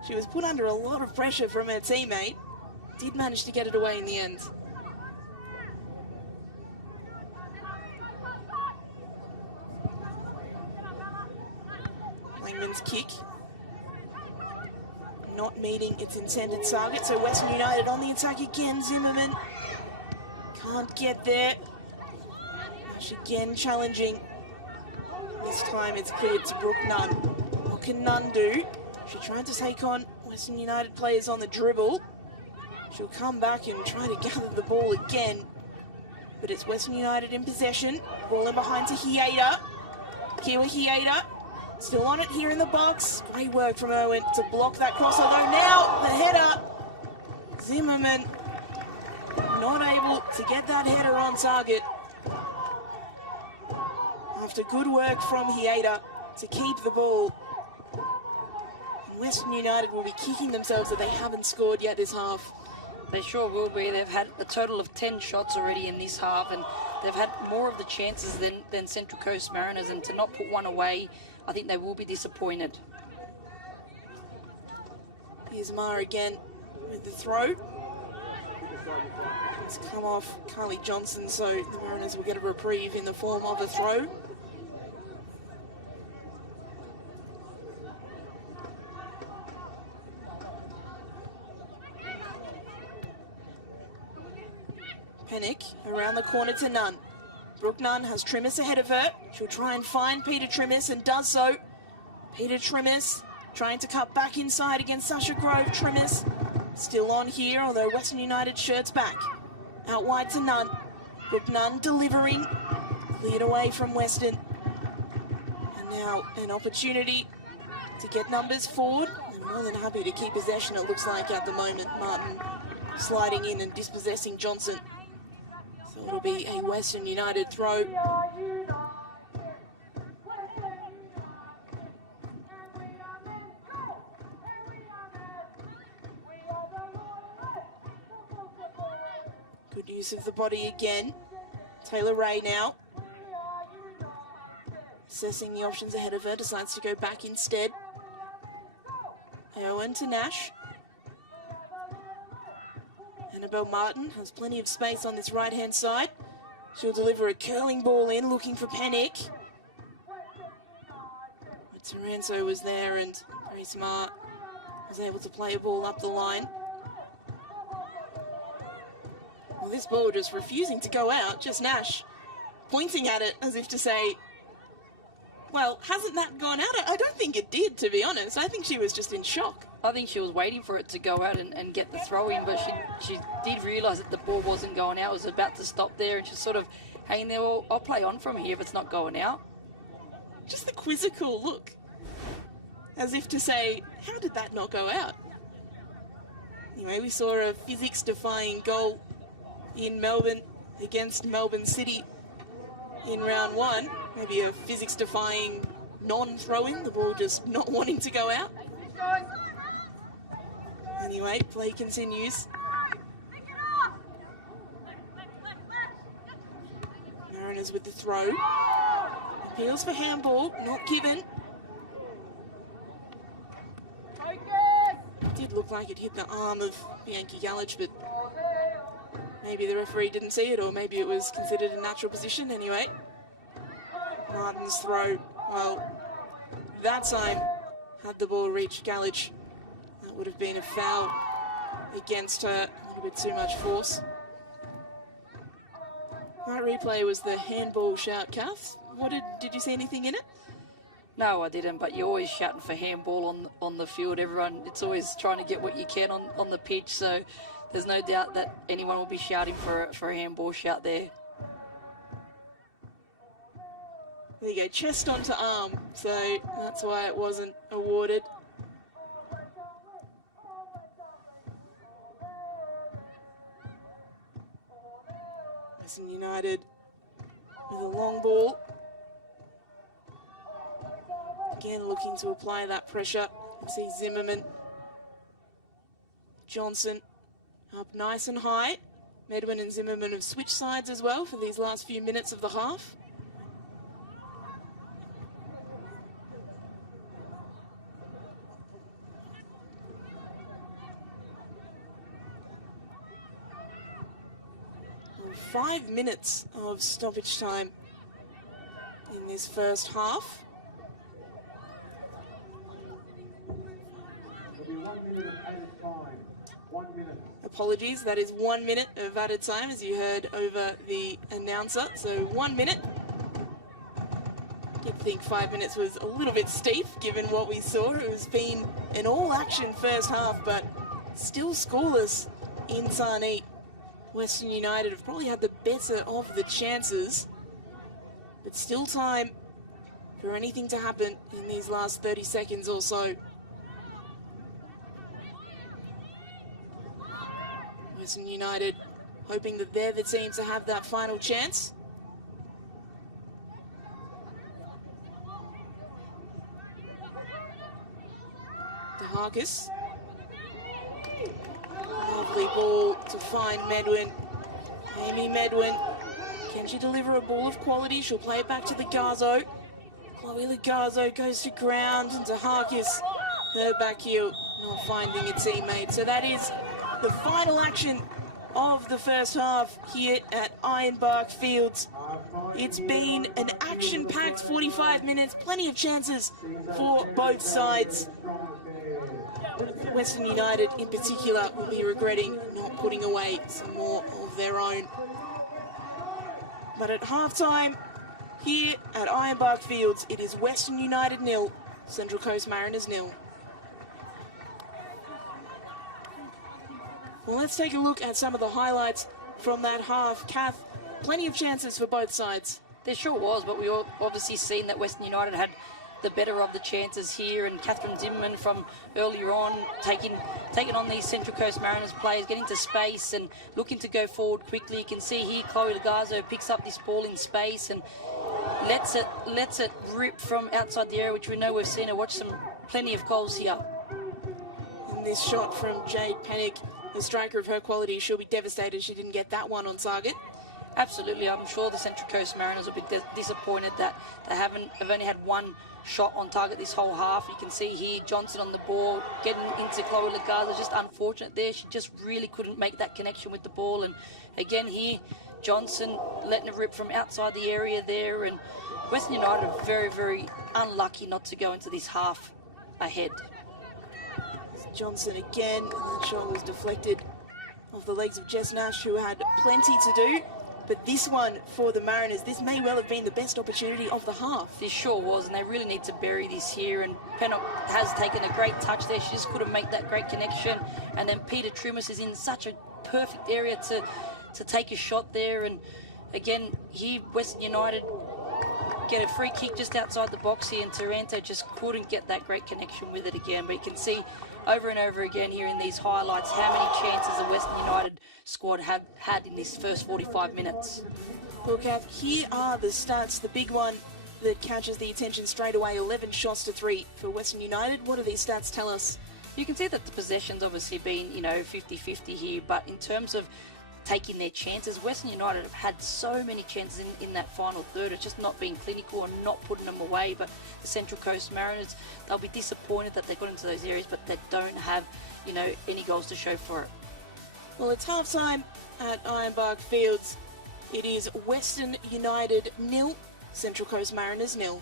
She was put under a lot of pressure from her teammate. Did manage to get it away in the end. Langman's kick. Not meeting its intended target, so Western United on the attack again. Zimmerman can't get there. Nash again challenging. This time it's cleared to Brooke Nunn. What can Nunn do? She tried to take on Western United players on the dribble. She'll come back and try to gather the ball again. But it's Western United in possession. Ball in behind to Hieda. Kiwa Hieda still on it here in the box. Great work from Irwin to block that cross. Although now the header, Zimmerman not able to get that header on target. After good work from Hieda to keep the ball. And Western United will be kicking themselves that they haven't scored yet this half. They sure will be. They've had a total of 10 shots already in this half, and they've had more of the chances than Central Coast Mariners, and to not put one away, I think they will be disappointed. Here's Ma again with the throw. It's come off Carly Johnson, so the Mariners will get a reprieve in the form of a throw. Pennick around the corner to Nunn. Brooke Nunn has Trimmis ahead of her. She'll try and find Peter Trimmis and does so. Peter Trimmis trying to cut back inside against Sasha Grove. Trimmis still on here, although Western United shirts back. Out wide to Nunn. Brooke Nunn delivering. Cleared away from Western. And now an opportunity to get numbers forward. They're more than happy to keep possession, it looks like, at the moment. Martin sliding in and dispossessing Johnson. So it'll be a Western United throw. Good use of the body again. Taylor Ray now. Assessing the options ahead of her, decides to go back instead. Owen to Nash. Annabelle Martin has plenty of space on this right-hand side. She'll deliver a curling ball in, looking for Pennick. But Toranzo was there, and very smart. Was able to play a ball up the line. Well, this ball just refusing to go out, just Nash pointing at it as if to say, well, hasn't that gone out? I don't think it did, to be honest. I think she was just in shock. I think she was waiting for it to go out and get the throw in, but she did realise that the ball wasn't going out. It was about to stop there, and she's sort of hanging there. Well, I'll play on from here if it's not going out. Just the quizzical look, as if to say, how did that not go out? Anyway, we saw a physics-defying goal in Melbourne against Melbourne City in round one. Maybe a physics-defying non-throwing, the ball just not wanting to go out. Anyway, play continues. Mariners with the throw. Appeals for handball, not given. It did look like it hit the arm of Bianca Galich, but maybe the referee didn't see it, or maybe it was considered a natural position. Anyway, Martin's throw, well, that time, had the ball reached Galich, that would have been a foul against her. A little bit too much force. That replay was the handball shout, Kath. Did you see anything in it? No, I didn't, but you're always shouting for handball on the field. Everyone, it's always trying to get what you can on the pitch, so there's no doubt that anyone will be shouting for a handball shout there. There you go, chest onto arm, so that's why it wasn't awarded. Western United with a long ball. Again, looking to apply that pressure. You see Zimmerman. Johnson up nice and high. Medwin and Zimmerman have switched sides as well for these last few minutes of the half. Well, 5 minutes of stoppage time in this first half. Apologies, that is 1 minute of added time, as you heard over the announcer. So 1 minute. Get think 5 minutes was a little bit steep given what we saw. It has been an all-action first half, but still scoreless in Sarneet. Western United have probably had the better of the chances, but still time for anything to happen in these last 30 seconds or so. Western United hoping that they're the team to have that final chance. DeHarkis. Lovely ball to find Medwin. Amy Medwin. Can she deliver a ball of quality? She'll play it back to Legarzo. Chloe Legarzo goes to ground, and DeHarkis, her back heel, not finding a teammate. So that is the final action of the first half here at Ironbark Fields. It's been an action-packed 45 minutes, plenty of chances for both sides. Western United in particular will be regretting not putting away some more of their own. But at halftime, here at Ironbark Fields, it is Western United 0, Central Coast Mariners 0. Well, let's take a look at some of the highlights from that half. Kath, plenty of chances for both sides. There sure was, but we all obviously seen that Western United had the better of the chances here, and Catherine Zimmerman from earlier on taking on these Central Coast Mariners players, getting to space and looking to go forward quickly. You can see here Chloe Legarzo picks up this ball in space and lets it rip from outside the area, which we know we've seen her watch plenty of goals here. And this shot from Jade Pennick, a striker of her quality, she'll be devastated she didn't get that one on target. Absolutely, I'm sure the Central Coast Mariners will be disappointed that have only had one shot on target this whole half. You can see here Johnson on the ball, getting into Chloe Legarzo. Just unfortunate there. She just really couldn't make that connection with the ball. And again here, Johnson letting it rip from outside the area there. And Western United are very, very unlucky not to go into this half ahead. Johnson again, and that shot was deflected off the legs of Jess Nash, who had plenty to do. But this one for the Mariners, this may well have been the best opportunity of the half. This sure was, and they really need to bury this here. And Pennock has taken a great touch there. She just couldn't make that great connection. And then Peter Trumas is in such a perfect area to take a shot there. And again, here Western United get a free kick just outside the box here, and Taranto just couldn't get that great connection with it again. But you can see over and over again here in these highlights how many chances the Western United squad have had in this first 45 minutes. Well, Kath, here are the stats. The big one that catches the attention straight away, 11 shots to 3 for Western United. What do these stats tell us? You can see that the possession's obviously been, 50-50 here, but in terms of taking their chances, Western United have had so many chances in that final third. It's just not being clinical and not putting them away. But the Central Coast Mariners, they'll be disappointed that they got into those areas, but they don't have, any goals to show for it. Well, it's half-time at Ironbark Fields. It is Western United 0, Central Coast Mariners 0.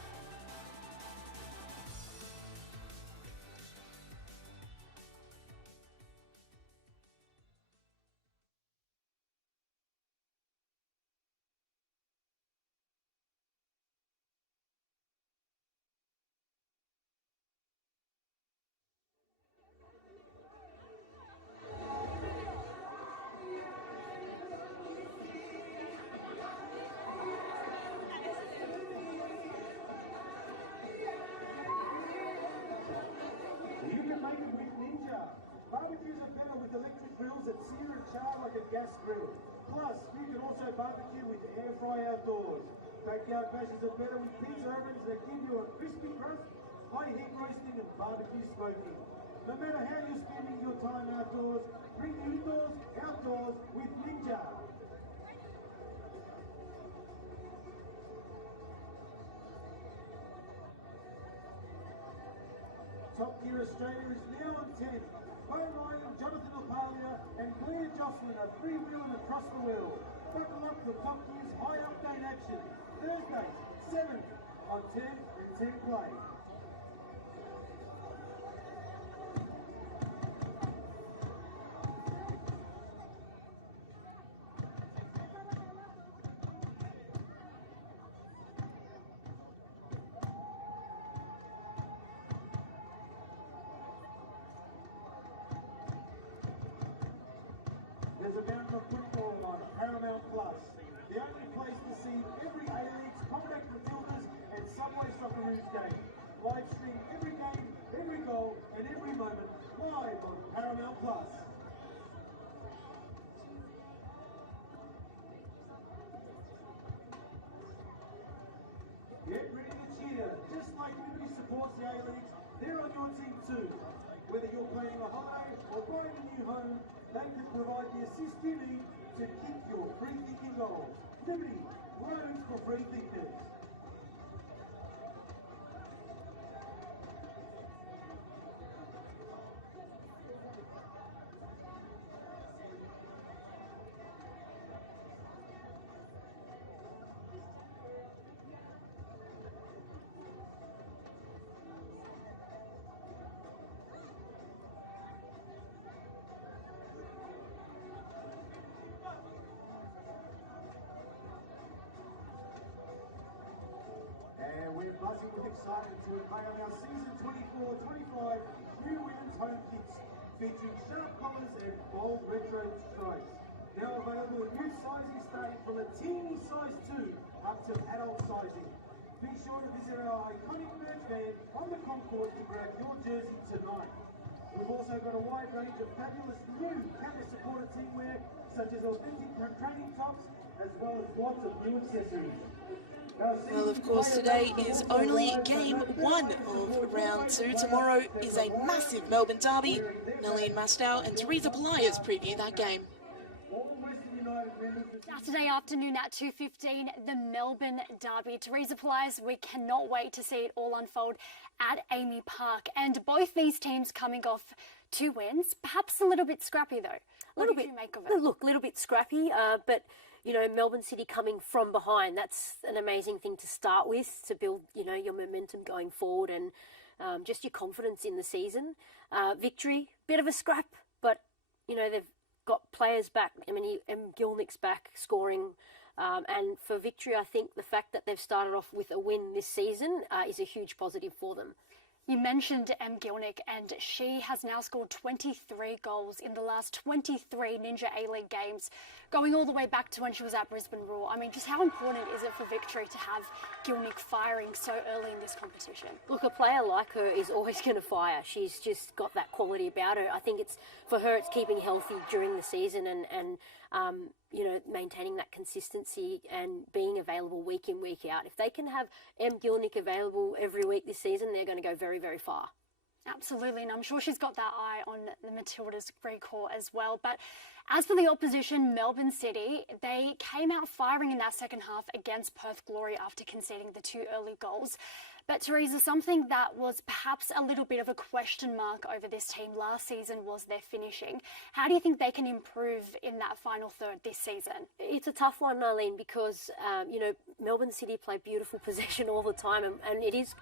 Barbecues are better with electric grills that sear and char like a gas grill. Plus, you can also barbecue with air fry outdoors. Backyard bashes are better with pizza ovens that give you a crispy crust, high heat roasting and barbecue smoking. No matter how you're spending your time outdoors, bring indoors, outdoors with Ninja. Top Gear Australia is now on 10. Home Ryan, Jonathan Opalia and Claire Jocelyn are freewheeling across the wheel. Buckle up for Top Gear's high octane action. Thursday, 7 on 10 and 10 Play. Plus, the only place to see every A-League's Comeback Matildas and Subway Socceroos game. Live stream every game, every goal, and every moment live on Paramount Plus. Get ready to cheer. Just like Liberty supports the A-Leagues, they're on your team too. Whether you're planning a holiday or buying a new home, they can provide the assist you need to kick your free-thinking goals. Liberty, roads for free thinkers. And we're buzzing with excitement to unveil our season 24-25 new women's home kits featuring sharp collars and bold retro stripes. Now available in youth sizing starting from a teeny size 2 up to adult sizing. Be sure to visit our iconic merch van on the concourse to grab your jersey tonight. We've also got a wide range of fabulous new camera-supported teamwear such as authentic training tops as well as lots of new accessories. Well, of course, today is only game 1 of round 2. Tomorrow is a massive Melbourne derby. Nalleen Mastow and Teresa Polias preview that game. Saturday afternoon at 2:15, the Melbourne derby. Teresa Polias, we cannot wait to see it all unfold at Amy Park. And both these teams coming off 2 wins, perhaps a little bit scrappy though. What did you make of it? Look, a little bit scrappy, but you know, Melbourne City coming from behind, that's an amazing thing to start with, to build, you know, your momentum going forward and just your confidence in the season. Victory, bit of a scrap, but, you know, they've got players back. I mean, Gilnick's back scoring. And for Victory, I think the fact that they've started off with a win this season is a huge positive for them. You mentioned Em Gilnick, and she has now scored 23 goals in the last 23 Ninja A-League games, going all the way back to when she was at Brisbane Roar. I mean, just how important is it for Victory to have Gilnick firing so early in this competition? Look, a player like her is always going to fire. She's just got that quality about her. I think it's, for her, it's keeping healthy during the season and you know, maintaining that consistency and being available week in, week out. If they can have Em Gilnick available every week this season, they're going to go very, very far. Absolutely, and I'm sure she's got that eye on the Matildas' Grey Court as well. But as for the opposition, Melbourne City, they came out firing in that second half against Perth Glory after conceding the 2 early goals. But Teresa, something that was perhaps a little bit of a question mark over this team last season was their finishing. How do you think they can improve in that final third this season? It's a tough one, Nalleen, because, you know, Melbourne City play beautiful possession all the time, and it is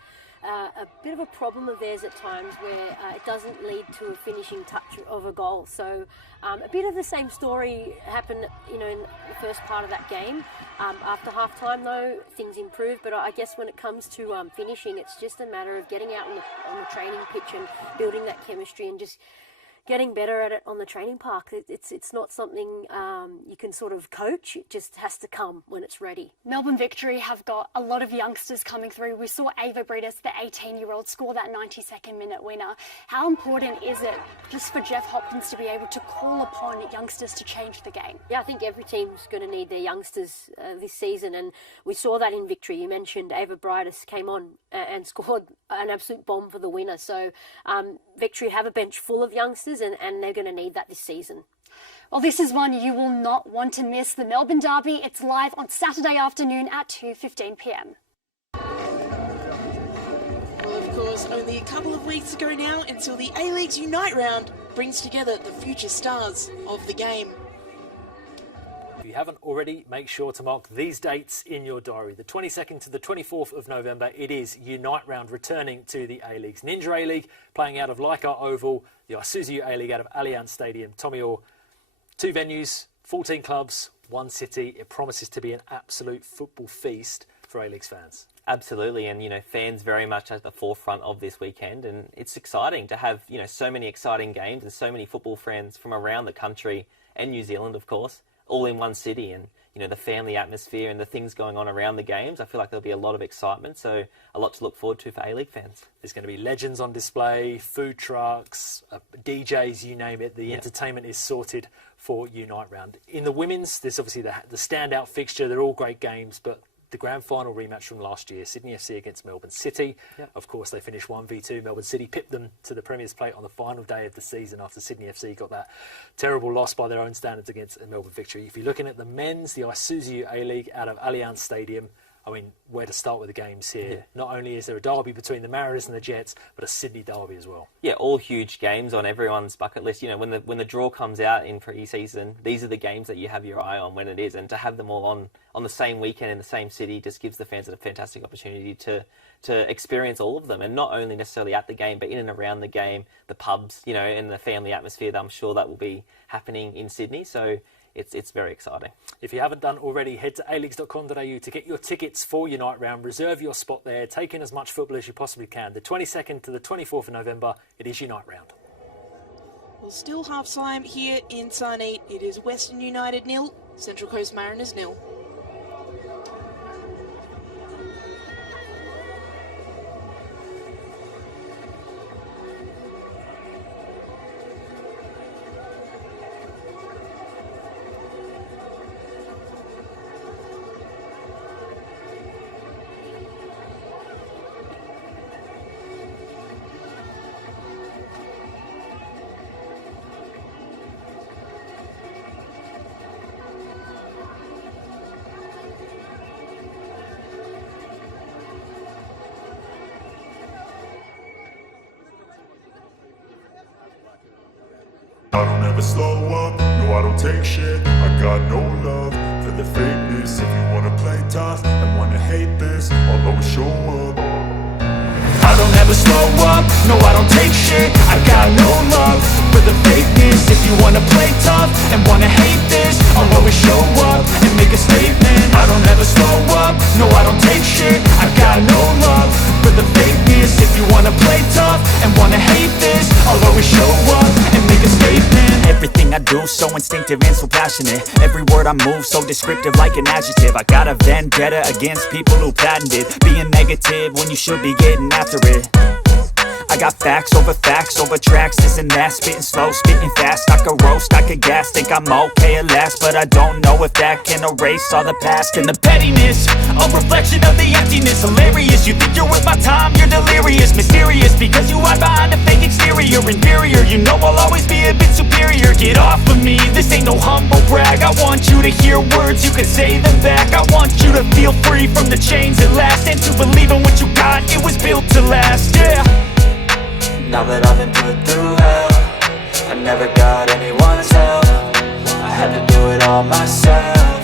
a bit of a problem of theirs at times where it doesn't lead to a finishing touch of a goal. So a bit of the same story happened, you know, in the first part of that game. After half-time, though, things improved. But I guess when it comes to finishing, it's just a matter of getting out on the training pitch and building that chemistry and just getting better at it on the training park. It's not something you can sort of coach. It just has to come when it's ready. Melbourne Victory have got a lot of youngsters coming through. We saw Ava Bridas, the 18-year-old, score that 92nd minute winner. How important is it just for Jeff Hopkins to be able to call upon youngsters to change the game? Yeah, I think every team's going to need their youngsters this season, and we saw that in Victory. You mentioned Ava Bridas came on and scored an absolute bomb for the winner. So Victory have a bench full of youngsters, and they're going to need that this season. Well, this is one you will not want to miss, the Melbourne Derby. It's live on Saturday afternoon at 2:15 p.m. Well, of course, only a couple of weeks ago now until the A-League's Unite round brings together the future stars of the game. If you haven't already, make sure to mark these dates in your diary. The 22nd to the 24th of November, it is Unite round returning to the A-Leagues. Ninja A-League playing out of Leichhardt Oval, the Isuzu A-League out of Allianz Stadium. Tommy Orr, 2 venues, 14 clubs, 1 city. It promises to be an absolute football feast for A-Leagues fans. Absolutely, and, you know, fans very much at the forefront of this weekend, and it's exciting to have, you know, so many exciting games and so many football fans from around the country and New Zealand, of course, all in one city. And, the family atmosphere and the things going on around the games, I feel like there'll be a lot of excitement. So a lot to look forward to for A-League fans. There's going to be legends on display, food trucks, DJs, you name it. The entertainment is sorted for Unite Round. In the women's, there's obviously the standout fixture. They're all great games, but the grand final rematch from last year, Sydney FC against Melbourne City. Yep. Of course, they finished 1v2. Melbourne City pipped them to the Premier's Plate on the final day of the season after Sydney FC got that terrible loss by their own standards against a Melbourne Victory. If you're looking at the men's, the Isuzu A-League out of Allianz Stadium, I mean, where to start with the games here? Yeah. Not only is there a derby between the Mariners and the Jets, but a Sydney derby as well. Yeah, all huge games on everyone's bucket list. When the draw comes out in pre-season, these are the games that you have your eye on when it is, and to have them all on the same weekend in the same city just gives the fans a fantastic opportunity to experience all of them, and not only necessarily at the game, but in and around the game, the pubs, and the family atmosphere that I'm sure that will be happening in Sydney. So it's very exciting. If you haven't done already, head to aleagues.com.au to get your tickets for Unite Round. Reserve your spot there. Take in as much football as you possibly can. The 22nd to the 24th of November, it is Unite Round. Well, still half-time here in Sarnie. It is Western United 0, Central Coast Mariners 0. I don't ever slow up, no I don't take shit. I got no love for the fakeness. If you wanna play tough and wanna hate this, I'll always show up. I don't ever slow up, no I don't take shit. I got no love for the fakeness. If you wanna play tough and wanna hate this, I'll always show up and make a statement. I don't ever slow up, no I don't take shit. I got no love for the fakeness. If you wanna play tough and wanna hate this, I'll always show up and make a statement. Everything I do so instinctive and so passionate. Every word I move so descriptive like an adjective. I got a vendetta against people who patented being negative when you should be getting after it. I got facts over tracks, this and that. Spitting slow, spitting fast, I could roast, I could gas. Think I'm okay at last, but I don't know if that can erase all the past. And the pettiness, a reflection of the emptiness. Hilarious, you think you're worth my time, you're delirious. Mysterious, because you hide behind a fake exterior. Inferior, you know I'll always be a bit superior. Get off of me, this ain't no humble brag. I want you to hear words, you can say them back. I want you to feel free from the chains at last, and to believe in what you got, it was built to last, yeah. Now that I've been put through hell, I never got anyone's help. I had to do it all myself.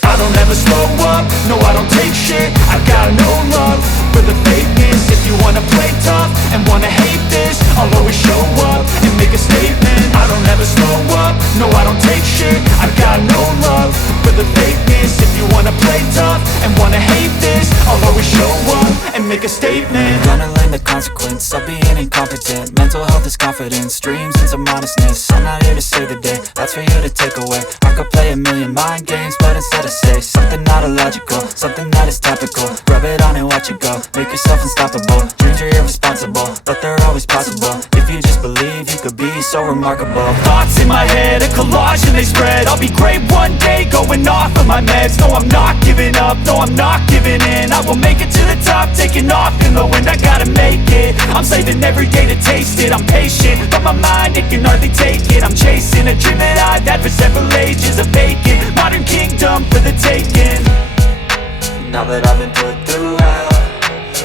I don't ever slow up, no I don't take shit. I got no love for the fakeness. If you wanna play tough and wanna hate this, I'll always show up and make a statement. I don't ever slow up, no I don't take shit. I got no love for the fakeness. If you wanna play tough and wanna hate this, I'll always show up and make a statement. Gonna learn the consequence of being incompetent. Mental health is confidence, dreams and some honestness. I'm not here to save the day, that's for you to take away. I could play a million mind games, but instead I say something not illogical, something that is topical. Rub it on and watch it go, make yourself unstoppable. Dreams are irresponsible, but they're always possible. If you just believe, you could be so remarkable. Thoughts in my head, a collage and they spread. I'll be great one day, going off of my meds. No, I'm not giving up, no, I'm not giving in. I will make it to the top, taking off in the wind. I gotta make it, I'm saving every day to taste it. I'm patient, but my mind, it can hardly take it. I'm chasing a dream that I've had for several ages. A vacant, modern kingdom for the taking. Now that I've been put through hell,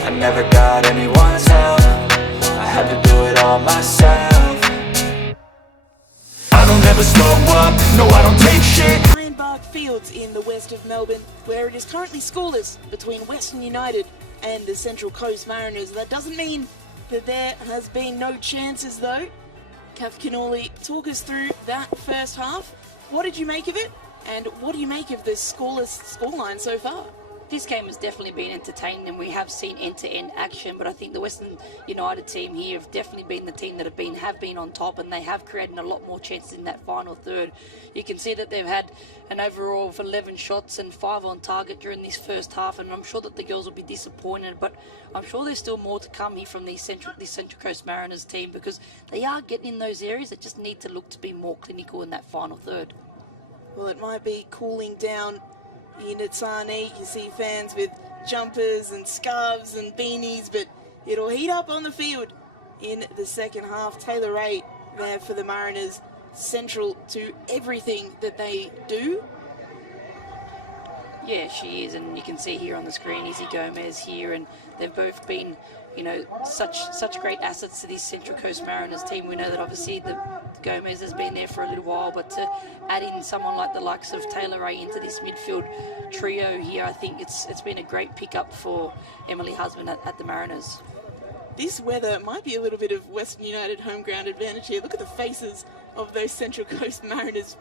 I never got anyone's help. I had to do it all myself. I don't ever slow up, no I don't take shit. Ironbark Fields in the west of Melbourne, where it is currently scoreless between Western United and the Central Coast Mariners. That doesn't mean that there has been no chances though. Kath Kinnally, talk us through that first half. What did you make of it? And what do you make of the scoreless scoreline so far? this game has definitely been entertaining, and we have seen end-to-end action. But I think the Western United team here have definitely been the team that have been on top, and they have created a lot more chances in that final third. You can see that they've had an overall of 11 shots and 5 on target during this first half, and I'm sure that the girls will be disappointed. But I'm sure there's still more to come here from this Central Coast Mariners team, because they are getting in those areas that just need to look to be more clinical in that final third. Well, it might be cooling down in Itsani. You see fans with jumpers and scarves and beanies, but it'll heat up on the field in the second half. Taylor Ray there for the Mariners, central to everything that they do. Yeah, she is, and you can see here on the screen Izzy Gomez here, and they've both been, such great assets to this Central Coast Mariners team. We know that obviously the Gomez has been there for a little while, but to add in someone like the likes of Taylor Ray into this midfield trio here, I think it's been a great pickup for Emily Husband at the Mariners. This weather might be a little bit of Western United home ground advantage here. Look at the faces of those Central Coast Mariners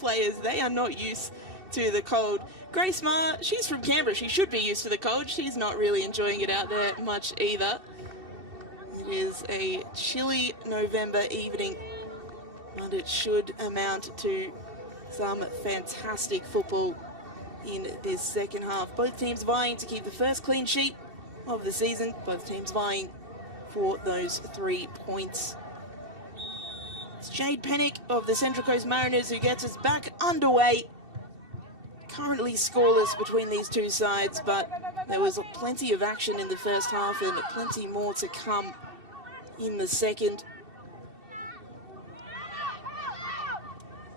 players. They are not used to the cold. Grace Ma, she's from Canberra. She should be used to the cold. She's not really enjoying it out there much either. It is a chilly November evening, but it should amount to some fantastic football in this second half. Both teams vying to keep the first clean sheet of the season. Both teams vying for those 3 points. It's Jade Pennick of the Central Coast Mariners who gets us back underway. Currently scoreless between these two sides, but there was plenty of action in the first half and plenty more to come in the second.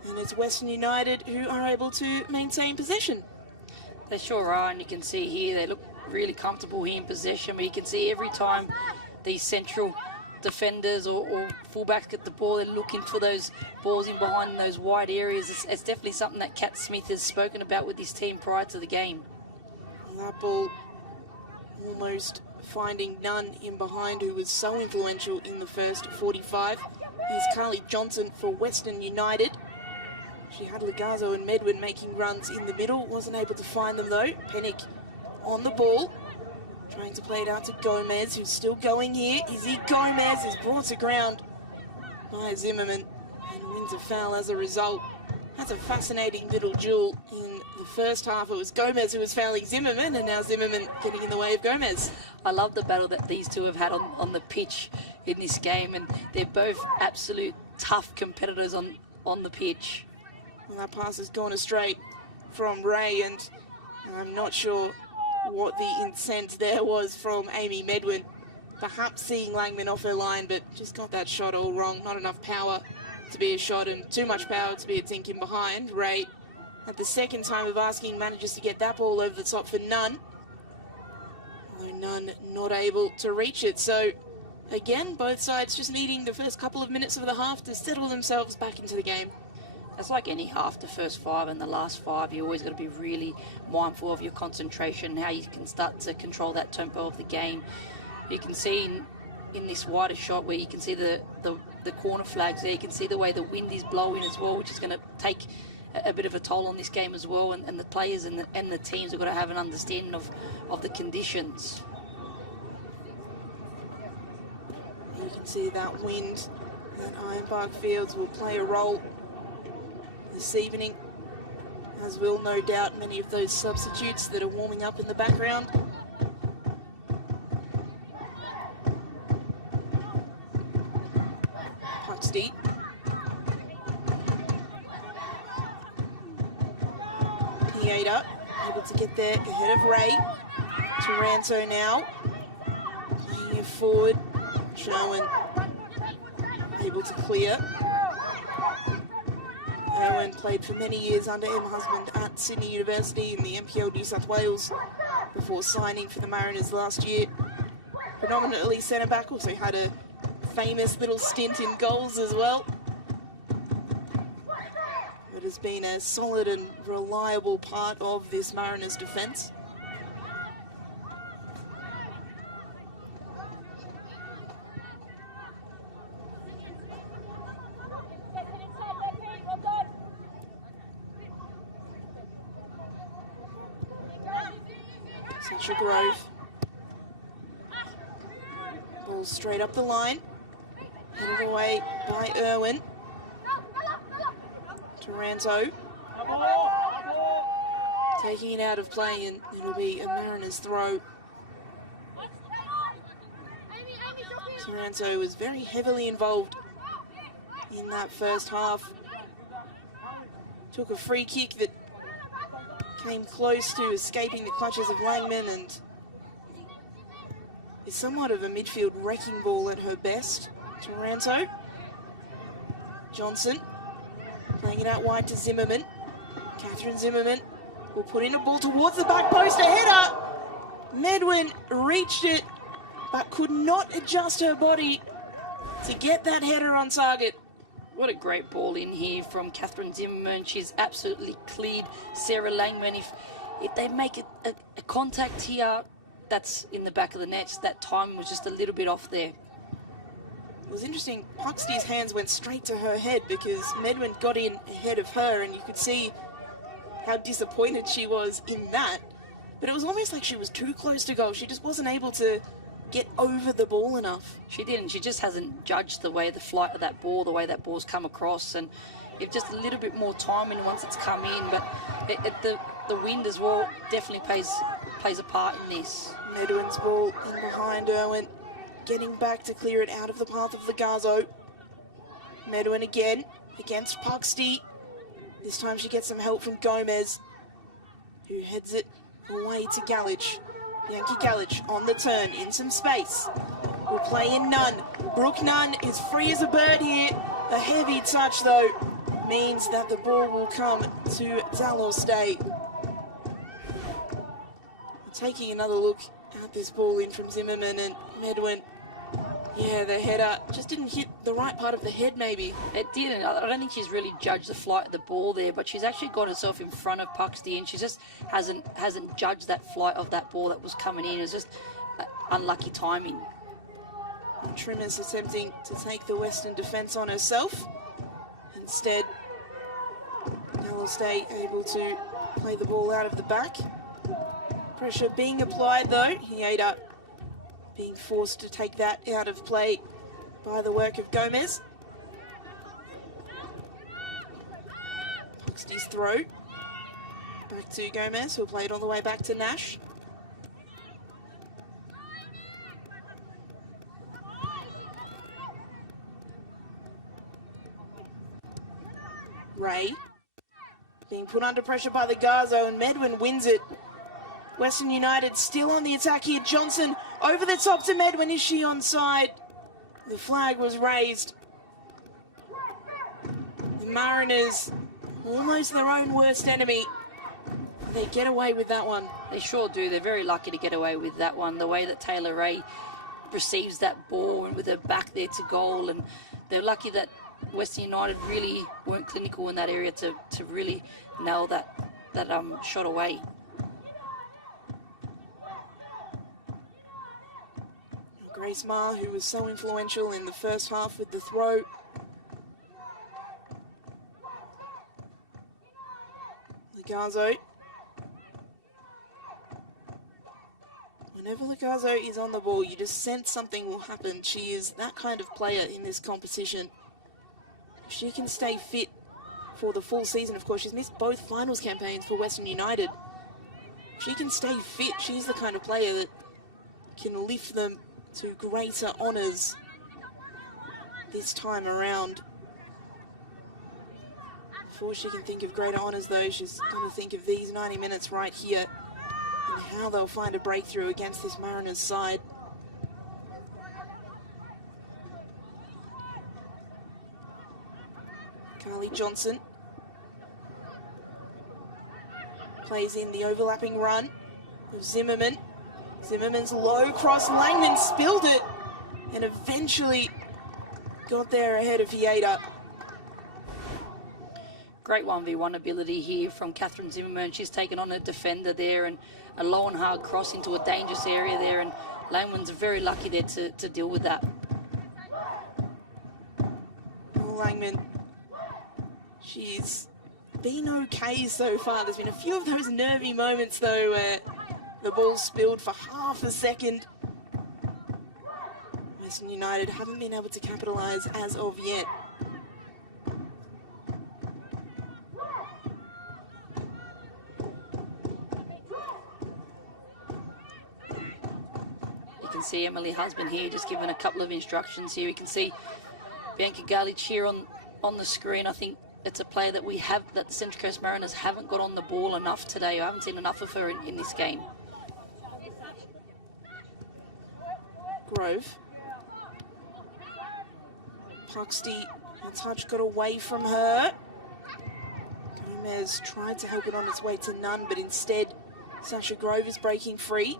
And it's Western United who are able to maintain possession. They sure are, and you can see here they look really comfortable here in possession, but you can see every time these central defenders or fullbacks get the ball, they're looking for those balls in behind those wide areas. It's definitely something that Kat Smith has spoken about with his team prior to the game. That ball almost finding none in behind, who was so influential in the first 45. Here's Carly Johnson for Western United. She had Lagazo and Medwin making runs in the middle, wasn't able to find them though. Pennick on the ball, trying to play it out to Gomez, who's still going here. Izzy Gomez is brought to ground by Zimmerman and wins a foul as a result. That's a fascinating little duel. In the first half, it was Gomez who was fouling Zimmerman, and now Zimmerman getting in the way of Gomez. I love the battle that these two have had on the pitch in this game, and they're both absolute tough competitors on the pitch. Well, that pass has gone astray from Ray, and I'm not sure what the intent there was from Amy Medwin. Perhaps seeing Langman off her line, but just got that shot all wrong. Not enough power to be a shot and too much power to be a tink in behind. Ray, at the second time of asking, manages to get that ball over the top for Nunn. Although Nunn not able to reach it. So again, both sides just needing the first couple of minutes of the half to settle themselves back into the game. It's like any half, the first 5 and the last 5, you always got to be really mindful of your concentration, how you can start to control that tempo of the game. You can see in this wider shot where you can see the corner flags there, you can see the way the wind is blowing as well, which is going to take a bit of a toll on this game as well, and the players and the teams have got to have an understanding of the conditions. You can see that wind at Iron Park Fields will play a role this evening, as will no doubt many of those substitutes that are warming up in the background. Puck's deep. Pieta able to get there ahead of Ray. Taranto now playing it forward. Sherwin able to clear. Owen played for many years under Emma Husband at Sydney University in the NPL New South Wales before signing for the Mariners last year. Predominantly centre back, also had a famous little stint in goals as well. It has been a solid and reliable part of this Mariners defence. Tasha Grove. Ball straight up the line. Headed away by Irwin. Taranto. Taking it out of play, and it'll be a Mariners throw. Taranto was very heavily involved in that first half. Took a free kick that came close to escaping the clutches of Langman, and is somewhat of a midfield wrecking ball at her best. Taranto. Johnson playing it out wide to Zimmerman. Catherine Zimmerman will put in a ball towards the back post, a header. Medwin reached it, but could not adjust her body to get that header on target. What a great ball in here from Catherine Zimmerman. She's absolutely cleared Sarah Langman. If they make a contact here, that's in the back of the net. That time was just a little bit off there. It was interesting. Puxty's hands went straight to her head because Medwin got in ahead of her, and you could see how disappointed she was in that. But it was almost like she was too close to goal. She just wasn't able to get over the ball enough. She didn't. She just hasn't judged the way the flight of that ball, the way that ball's come across, and if just a little bit more timing once it's come in. But the wind as well definitely plays a part in this. Medwin's ball in behind Irwin, getting back to clear it out of the path of Legazo. Medwin again against Puxty. This time she gets some help from Gomez, who heads it away to Galich. Bianchi Galich on the turn, in some space. Will play in Nunn. Brooke Nunn is free as a bird here. A heavy touch, though, means that the ball will come to Dalhousie State. Taking another look at this ball in from Zimmerman and Medwin. Yeah, the header just didn't hit the right part of the head, maybe. It didn't. I don't think she's really judged the flight of the ball there, but she's actually got herself in front of Puxty, and she just hasn't judged that flight of that ball that was coming in. It was just unlucky timing. And Trimmer's attempting to take the Western defence on herself. Instead, Dalhousie State able to play the ball out of the back. Pressure being applied, though. Hieda being forced to take that out of play by the work of Gomez. Puxty's throw. Back to Gomez, who'll play it all the way back to Nash. Ray being put under pressure by the Garzo, and Medwin wins it. Western United still on the attack here. Johnson over the top to Medwin. Is she onside? The flag was raised. The Mariners, almost their own worst enemy. They get away with that one. They sure do. They're very lucky to get away with that one. The way that Taylor Ray receives that ball and with her back there to goal, and they're lucky that Western United really weren't clinical in that area to really nail that shot away. Grace Marr, who was so influential in the first half with the throw. Legazo. Whenever Legazo is on the ball, you just sense something will happen. She is that kind of player in this competition. If she can stay fit for the full season, of course, she's missed both finals campaigns for Western United. If she can stay fit, she's the kind of player that can lift them to greater honours this time around. Before she can think of greater honours, though, she's going to think of these 90 minutes right here and how they'll find a breakthrough against this Mariners side. Carly Johnson plays in the overlapping run of Zimmerman. Zimmerman's low cross, Langman spilled it and eventually got there ahead of Hieda. Great 1v1 ability here from Catherine Zimmerman. She's taken on a defender there and a low and hard cross into a dangerous area there, and Langman's very lucky there to deal with that. Langman, she's been okay so far. There's been a few of those nervy moments, though, where The ball spilled for half a second. Western United haven't been able to capitalise as of yet. You can see Emily Husband here just giving a couple of instructions here. We can see Bianca Galic here on the screen. I think it's a player that that the Central Coast Mariners haven't got on the ball enough today. I haven't seen enough of her in this game. Grove. Puxty, a touch got away from her. Gomez tried to help it on its way to none, but instead Sasha Grove is breaking free.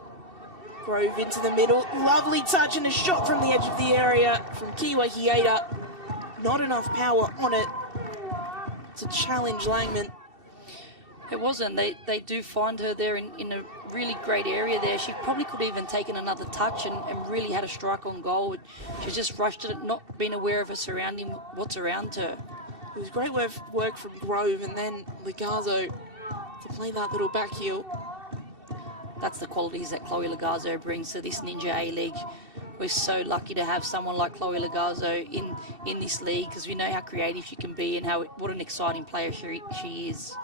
Grove into the middle. Lovely touch and a shot from the edge of the area from Kiwa Hieda. Not enough power on it to challenge Langman. It wasn't. They do find her there in a really great area there. She probably could have even taken another touch and really had a strike on goal. She just rushed it, not being aware of her surrounding, what's around her. It was great work from Grove and then Lagazzo to play that little back heel. That's the qualities that Chloe Lagazzo brings to this Ninja A-League. We're so lucky to have someone like Chloe Lagazzo in this league because we know how creative she can be and what an exciting player she is.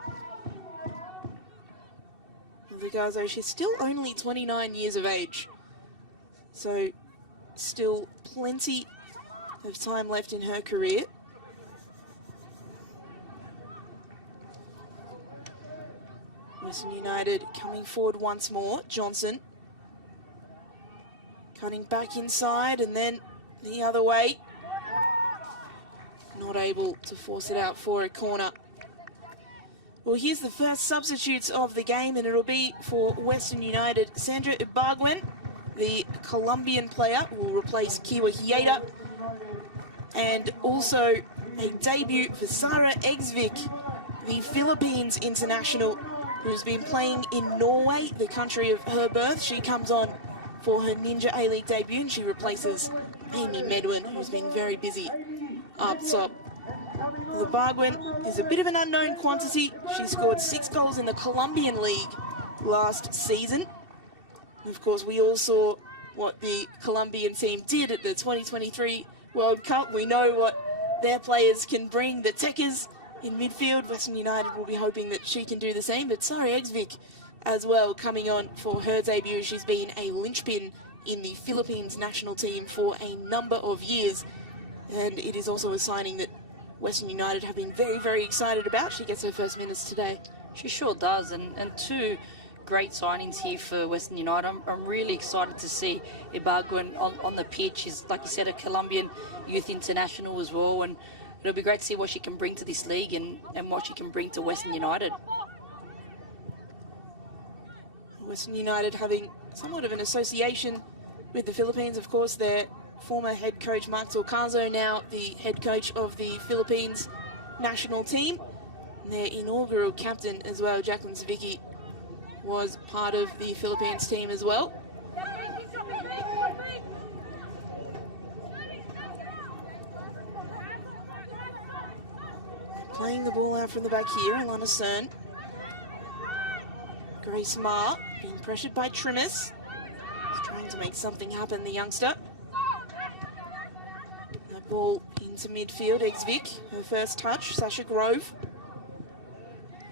Lagazzo, she's still only 29 years of age, so still plenty of time left in her career. Western United coming forward once more. Johnson cutting back inside and then the other way. Not able to force it out for a corner. Well, here's the first substitutes of the game, and it'll be for Western United. Sandra Ibagwen, the Colombian player, will replace Kiwa Hieda. And also a debut for Sara Egsvik, the Philippines international, who's been playing in Norway, the country of her birth. She comes on for her Ninja A-League debut, and she replaces Amy Medwin, who's been very busy up top. Ibagwen is a bit of an unknown quantity. She scored 6 goals in the Colombian League last season. And of course, we all saw what the Colombian team did at the 2023 World Cup. We know what their players can bring. The Techers in midfield. Western United will be hoping that she can do the same. But Sara Egsvik as well coming on for her debut. She's been a linchpin in the Philippines national team for a number of years. And it is also a signing that Western United have been very, very excited about. She gets her first minutes today. She sure does, and two great signings here for Western United. I'm really excited to see Ibagwen on the pitch. She's, like you said, a Colombian youth international as well, and it'll be great to see what she can bring to this league and what she can bring to Western United. Western United having somewhat of an association with the Philippines, of course. Their former head coach Mark Torcazo, now the head coach of the Philippines national team. And their inaugural captain as well, Jacqueline Savicki, was part of the Philippines team as well. Playing the ball out from the back here, Alana Cern. Grace Ma being pressured by Trimmers. He's trying to make something happen, the youngster. That ball into midfield, Egsvik, her first touch, Sasha Grove.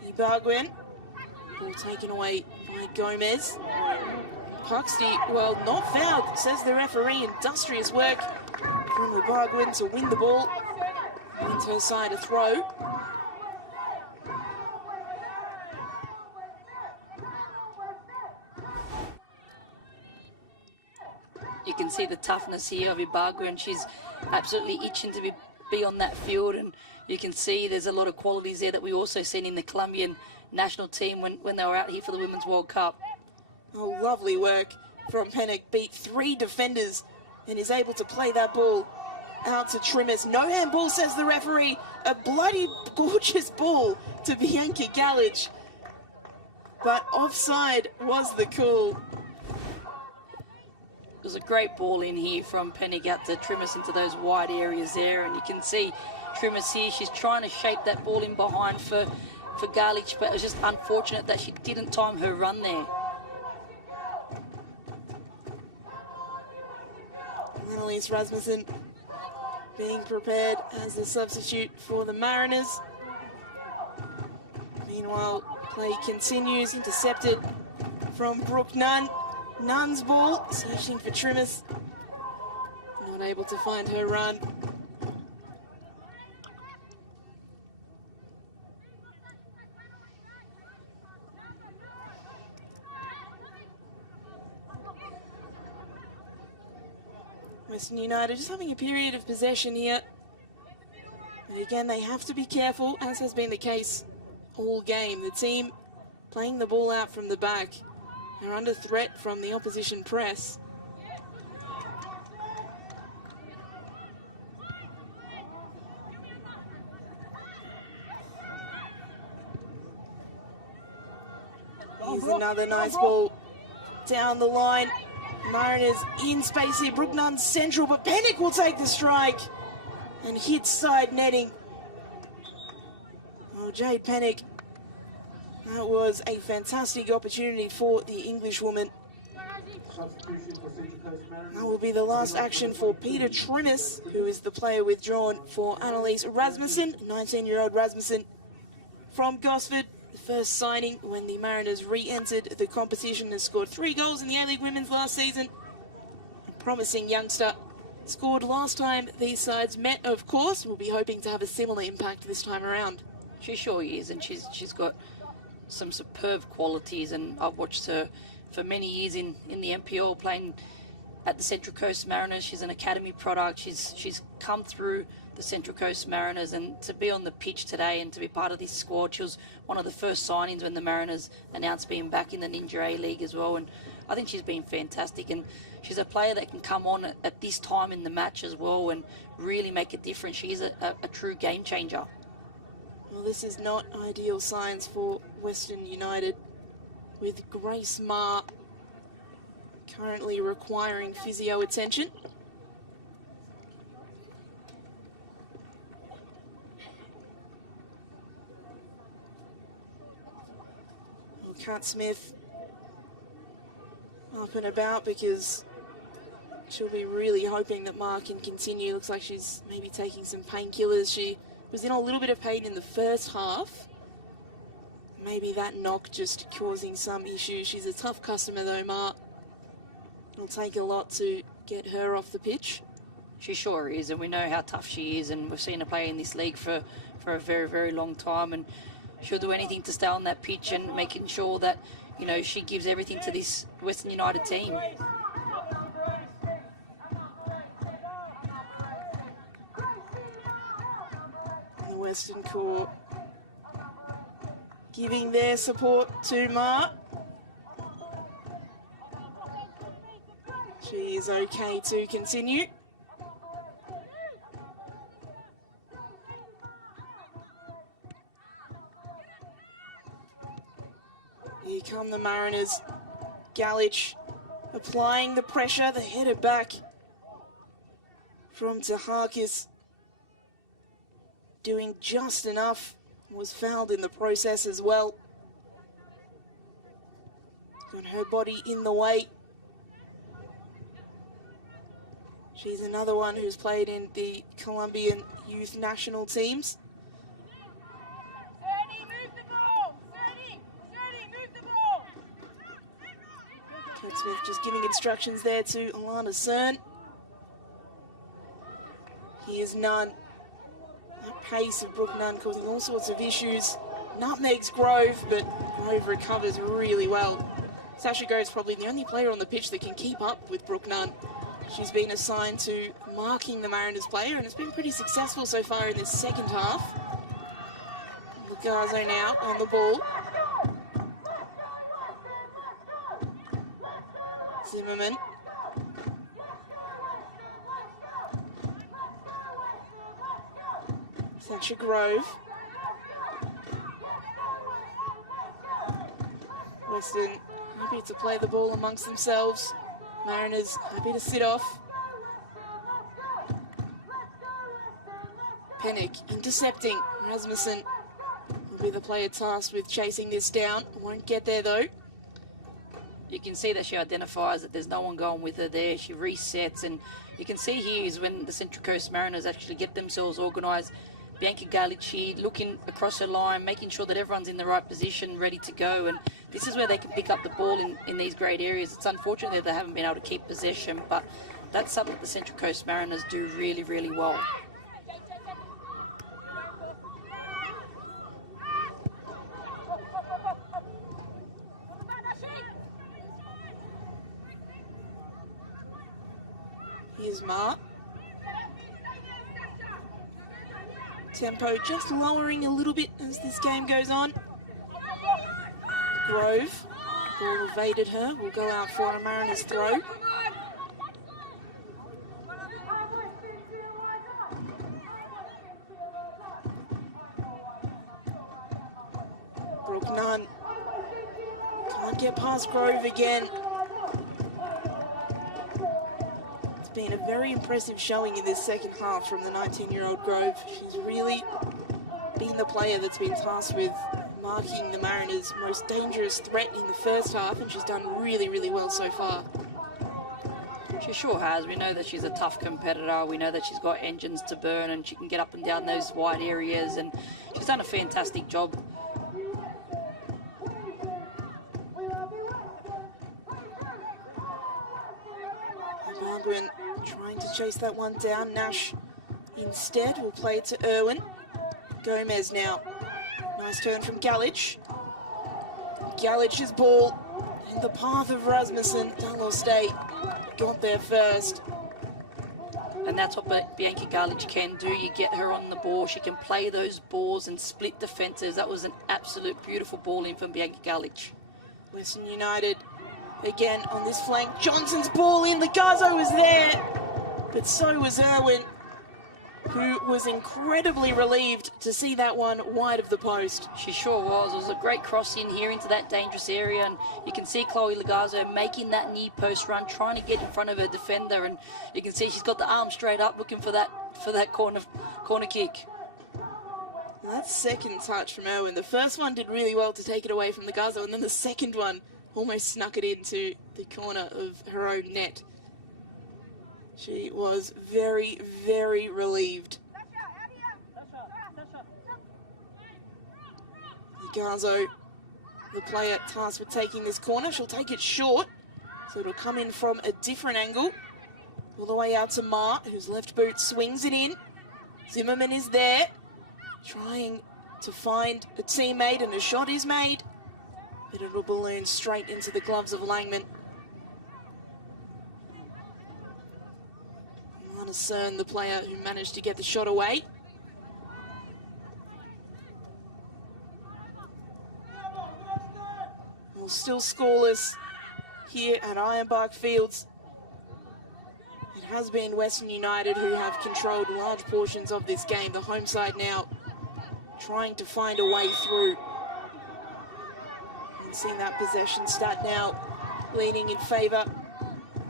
Ibagwen, ball taken away by Gomez. Puxty, well, not fouled, says the referee. Industrious work from Ibagwen to win the ball. Into her side, a throw. You can see the toughness here of Ibagwen. She's absolutely itching to be on that field, and you can see there's a lot of qualities there that we also seen in the Colombian national team when they were out here for the Women's World Cup. Oh, lovely work from Pennock. Beat 3 defenders and is able to play that ball out to Trimmers. No handball, says the referee. A bloody gorgeous ball to Bianca Galic. But offside was the call. It was a great ball in here from Pennock out to Trimmers into those wide areas there, and you can see Trimmers here. She's trying to shape that ball in behind for Galic, but it was just unfortunate that she didn't time her run there. Annalise Rasmussen being prepared as the substitute for the Mariners. Meanwhile, play continues, intercepted from Brooke Nunn. Nunn's ball, searching for Trimmis. Not able to find her run. Western United just having a period of possession here. But again, they have to be careful, as has been the case all game. The team playing the ball out from the back. They're under threat from the opposition press. Here's another nice ball down the line. Mariners in space here. Brooke Nunn central, but Pennick will take the strike and hit side netting. Oh, Jade Pennick. That was a fantastic opportunity for the Englishwoman. That will be the last action for Peter Trimmis, who is the player withdrawn for Annalise Rasmussen, 19-year-old Rasmussen from Gosford. The first signing when the Mariners re-entered the competition and scored 3 goals in the A-League Women's last season. A promising youngster. Scored last time these sides met, of course. We'll be hoping to have a similar impact this time around. She sure is, and she's got some superb qualities, and I've watched her for many years in the NPL playing at the Central Coast Mariners. She's an academy product. She's come through the Central Coast Mariners, and to be on the pitch today and to be part of this squad, she was one of the first signings when the Mariners announced being back in the Ninja A-League as well, and I think she's been fantastic, and she's a player that can come on at this time in the match as well and really make a difference. She's a true game changer. Well, this is not ideal signs for Western United, with Grace Ma currently requiring physio attention. Kat Smith up and about because she'll be really hoping that Ma can continue. Looks like she's maybe taking some painkillers. She was in a little bit of pain in the first half. Maybe that knock just causing some issues. She's a tough customer though, Ma. It'll take a lot to get her off the pitch. She sure is, and we know how tough she is, and we've seen her play in this league for a very, very long time, and she'll do anything to stay on that pitch and making sure that, you know, she gives everything to this Western United team. The Western Corps giving their support to Ma. She is okay to continue. Here come the Mariners. Galich applying the pressure, the header back from Tahakis. Doing just enough. Was fouled in the process as well. Got her body in the way. She's another one who's played in the Colombian youth national teams. Kat Smith just giving instructions there to Alana Cern. Here's Nunn. That pace of Brooke Nunn causing all sorts of issues. Nutmegs Grove, but Grove recovers really well. Sasha Grove's probably the only player on the pitch that can keep up with Brooke Nunn. She's been assigned to marking the Mariners player, and it's been pretty successful so far in this second half. Lugazzo now on the ball. Zimmerman. Sasha Grove. Western happy to play the ball amongst themselves. Mariners happy to sit off. Pennick intercepting. Rasmussen will be the player tasked with chasing this down. Won't get there though. You can see that she identifies that there's no one going with her there. She resets, and you can see here is when the Central Coast Mariners actually get themselves organised. Bianca Gallici looking across her line, making sure that everyone's in the right position, ready to go. And this is where they can pick up the ball in these great areas. It's unfortunate that they haven't been able to keep possession, but that's something that the Central Coast Mariners do really, really well. Here's Ma. Tempo just lowering a little bit as this game goes on. Grove, ball evaded her, will go out for a Mariners throw. Brooke Nunn can't get past Grove again. Been a very impressive showing in this second half from the 19-year-old Grove. She's really been the player that's been tasked with marking the Mariners' most dangerous threat in the first half, and she's done really, really well so far. She sure has. We know that she's a tough competitor. We know that she's got engines to burn, and she can get up and down those wide areas, and she's done a fantastic job. Margaret trying to chase that one down. Nash instead will play it to Irwin. Gomez now. Nice turn from Galich. Galich's ball in the path of Rasmussen. Dunlop State got there first. And that's what Bianca Galich can do. You get her on the ball. She can play those balls and split defences. That was an absolute beautiful ball in from Bianca Galich. Western United again on this flank. Johnson's ball in. Legazo was there, but so was Irwin, who was incredibly relieved to see that one wide of the post. She sure was. It was a great cross in here into that dangerous area, and you can see Chloe Legazo making that near post run, trying to get in front of her defender, and you can see she's got the arm straight up looking for that corner kick. Well, that's second touch from Irwin. The first one did really well to take it away from Legazo, and then the second one almost snuck it into the corner of her own net. She was very, very relieved. Legazo, the player tasked with taking this corner, she'll take it short, so it'll come in from a different angle. All the way out to Ma, whose left boot swings it in. Zimmerman is there, trying to find a teammate, and a shot is made, but it'll balloon straight into the gloves of Langman. Lana Cern, the player who managed to get the shot away. Well, still scoreless here at Ironbark Fields. It has been Western United who have controlled large portions of this game. The home side now trying to find a way through. And seeing that possession stat now leaning in favour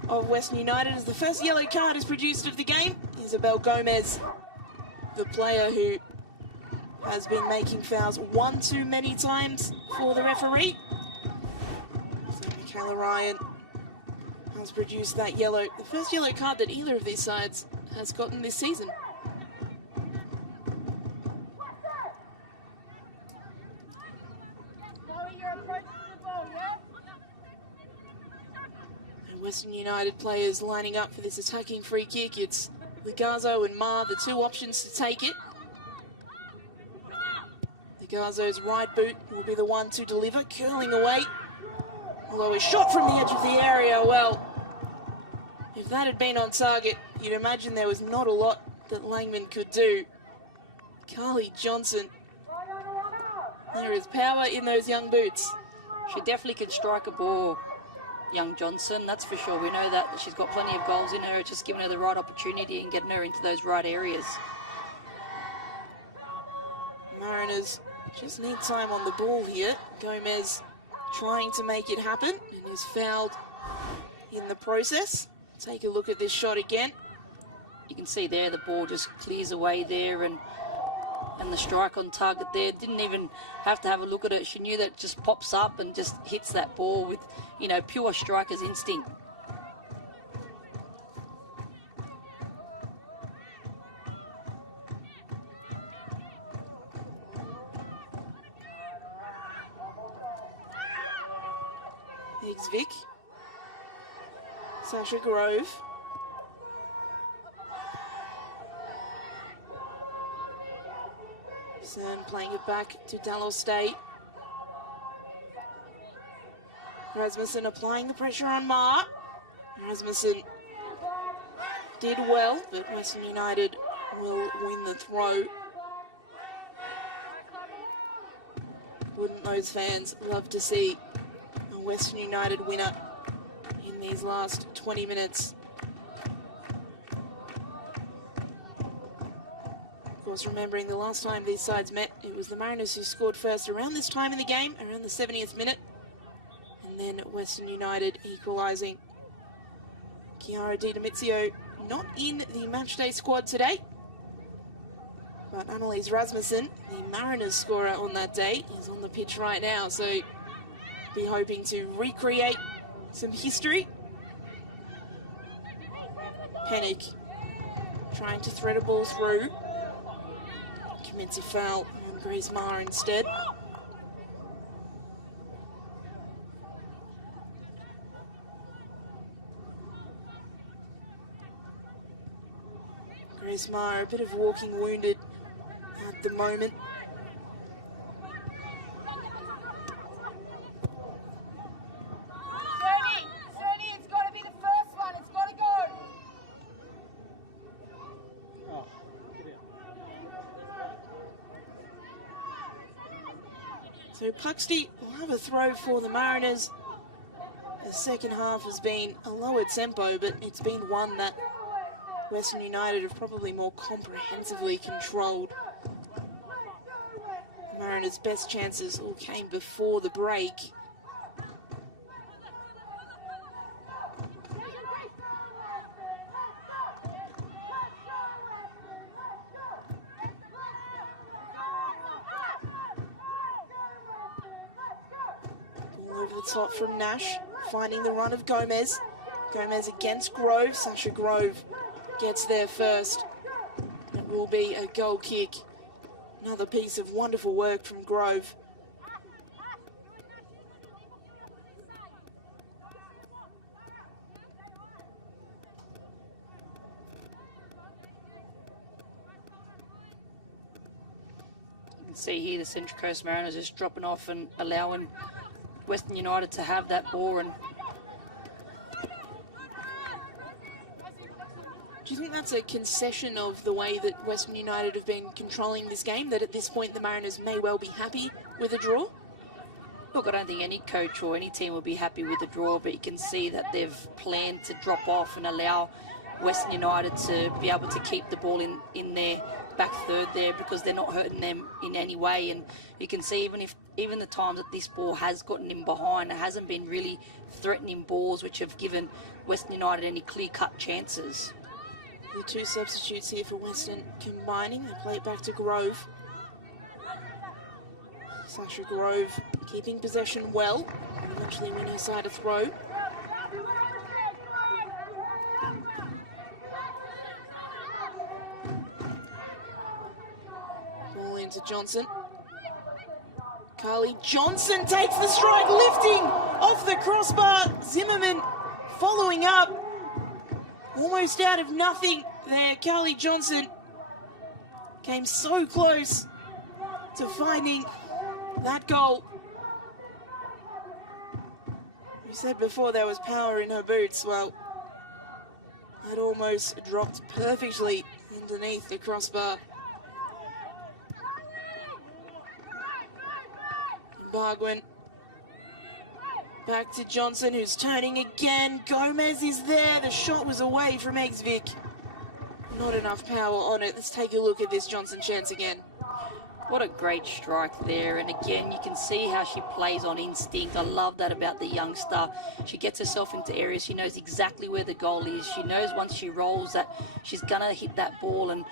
of Western United as the first yellow card is produced of the game. Isabel Gomez, the player who has been making fouls one too many times for the referee. So Michaela Ryan has produced that yellow, the first yellow card that either of these sides has gotten this season. Western United players lining up for this attacking free kick. It's Legazo and Ma, the two options to take it. Legazo's right boot will be the one to deliver, curling away. Although a shot from the edge of the area, well, if that had been on target, you'd imagine there was not a lot that Langman could do. Carly Johnson, there is power in those young boots. She definitely can strike a ball, young Johnson, that's for sure. We know that she's got plenty of goals in her, just giving her the right opportunity and getting her into those right areas. Mariners just need time on the ball here. Gomez trying to make it happen and is fouled in the process. Take a look at this shot again. You can see there the ball just clears away there, and the strike on target there. Didn't even have to have a look at it. She knew that it just pops up and just hits that ball with you know, pure striker's instinct. Vic. Sasha Grove. Cern playing it back to Dallas State. Rasmussen applying the pressure on Marr. Rasmussen did well, but Western United will win the throw. Wouldn't those fans love to see a Western United winner in these last 20 minutes? Of course, remembering the last time these sides met, it was the Mariners who scored first around this time in the game, around the 70th minute. And then Western United equalising. Chiara Di Domizio not in the matchday squad today, but Annalise Rasmussen, the Mariners scorer on that day, is on the pitch right now, so be hoping to recreate some history. Pennick trying to thread a ball through. Commits a foul on Grace Marr instead. Grace Marr, a bit of walking wounded at the moment. Cerny, it's got to be the first one. It's got to go. So Puxty will have a throw for the Mariners. The second half has been a lower tempo, but it's been one that Western United have probably more comprehensively controlled. The Mariners' best chances all came before the break. Ball over the top from Nash, finding the run of Gomez. Gomez against Grove. Sasha Grove gets there first. It will be a goal kick. Another piece of wonderful work from Grove. You can see here the Central Coast Mariners just dropping off and allowing Western United to have that ball. And do you think that's a concession of the way that Western United have been controlling this game, that at this point the Mariners may well be happy with a draw? look, I don't think any coach or any team will be happy with the draw, but you can see that they've planned to drop off and allow Western United to be able to keep the ball in their back third there, because they're not hurting them in any way. And you can see even the times that this ball has gotten in behind, it hasn't been really threatening balls which have given Western United any clear-cut chances. The two substitutes here for Western combining. They play it back to Grove. Sasha Grove keeping possession well. Eventually win her side a throw. Ball into Johnson. Carly Johnson takes the strike, lifting off the crossbar. Zimmerman following up. Almost out of nothing there. Carly Johnson came so close to finding that goal. We said before there was power in her boots. Well, that almost dropped perfectly underneath the crossbar. Bargwin back to Johnson, who's turning again. Gomez is there. The shot was away from Exvik. Not enough power on it. Let's take a look at this Johnson chance again. What a great strike there. And again, you can see how she plays on instinct. I love that about the youngster. She gets herself into areas. She knows exactly where the goal is. She knows once she rolls that she's going to hit that ball. And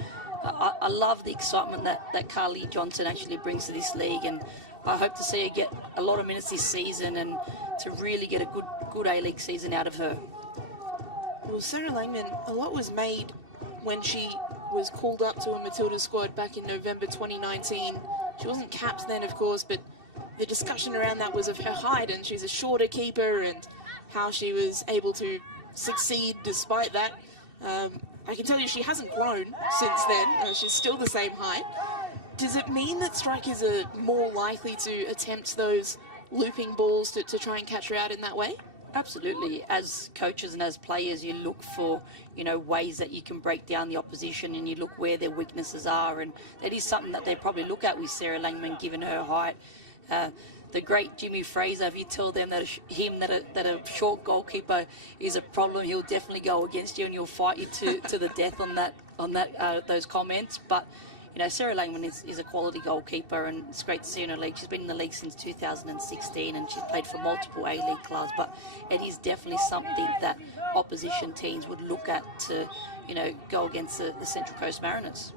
I love the excitement that Carly Johnson actually brings to this league. And I hope to see her get a lot of minutes this season and to really get a good A-League season out of her. Well, Sarah Langman, a lot was made when she was called up to a Matilda squad back in November 2019. She wasn't capped then, of course, but the discussion around that was of her height, and she's a shorter keeper, and how she was able to succeed despite that. I can tell you she hasn't grown since then. She's still the same height. Does it mean that strikers are more likely to attempt those looping balls to try and catch her out in that way? Absolutely. As coaches and as players, you look for, ways that you can break down the opposition, and you look where their weaknesses are, and that is something that they probably look at with Sarah Langman, given her height. The great Jimmy Fraser, if you tell them that a short goalkeeper is a problem, he'll definitely go against you and he'll fight you to the death on those comments. But Sarah Langman is a quality goalkeeper, and it's great to see her in the league. She's been in the league since 2016, and she's played for multiple A-League clubs. But it is definitely something that opposition teams would look at to, go against the Central Coast Mariners.